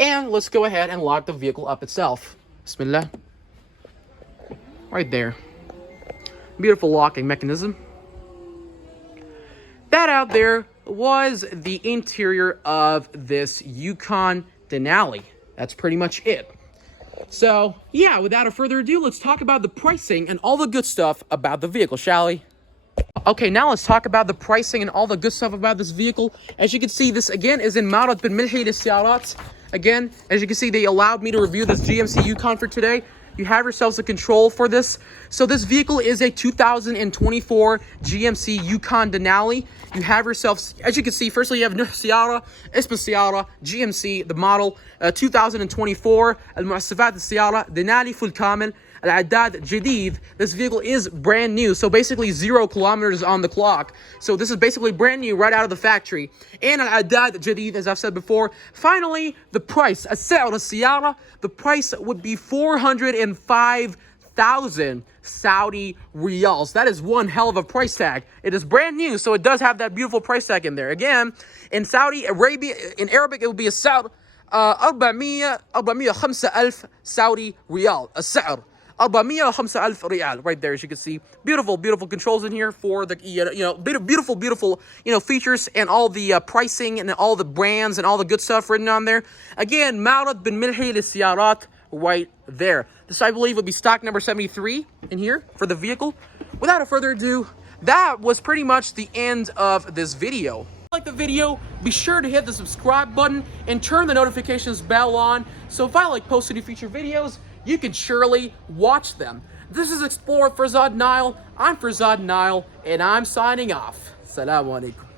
And let's go ahead and lock the vehicle up itself. Bismillah. Right there. Beautiful locking mechanism. That out there was the interior of this Yukon Denali. That's pretty much it. So, yeah, without a further ado, let's talk about the pricing and all the good stuff about the vehicle, shall we? Okay, now let's talk about the pricing and all the good stuff about this vehicle. As you can see, this again is in معرض ملهي للسيارات. Again, as you can see, they allowed me to review this GMC Yukon for today. You have yourselves a control for this. So this vehicle is a 2024 GMC Yukon Denali. You have yourselves, as you can see, firstly you have سيارة, اسم السيارة, GMC, the model, 2024, المواصفات السيارة, Denali full كامل, العداد جديد. This vehicle is brand new, so basically 0 kilometers on the clock. So this is basically brand new right out of the factory. And العداد جديد, as I've said before. Finally, the price, السعر السيارة, the price would be 405,000 Saudi riyals. That is one hell of a price tag. It is brand new, so it does have that beautiful price tag in there. Again, in Saudi Arabia, in Arabic, it would be a Saudi 405,000 Saudi riyal. السعر 405,000 riyal, right there, as you can see. Beautiful, beautiful controls in here for the, beautiful, features and all the pricing and all the brands and all the good stuff written on there. Again, معرض ملهي للسيارات, right there. This, I believe, would be stock number 73 in here for the vehicle. Without a further ado, that was pretty much the end of this video. If you like the video, be sure to hit the subscribe button and turn the notifications bell on, so if I post any future videos, you can surely watch them. This is Explorer Farzad Nile. I'm Farzad Nile, and I'm signing off. Assalamu alaikum.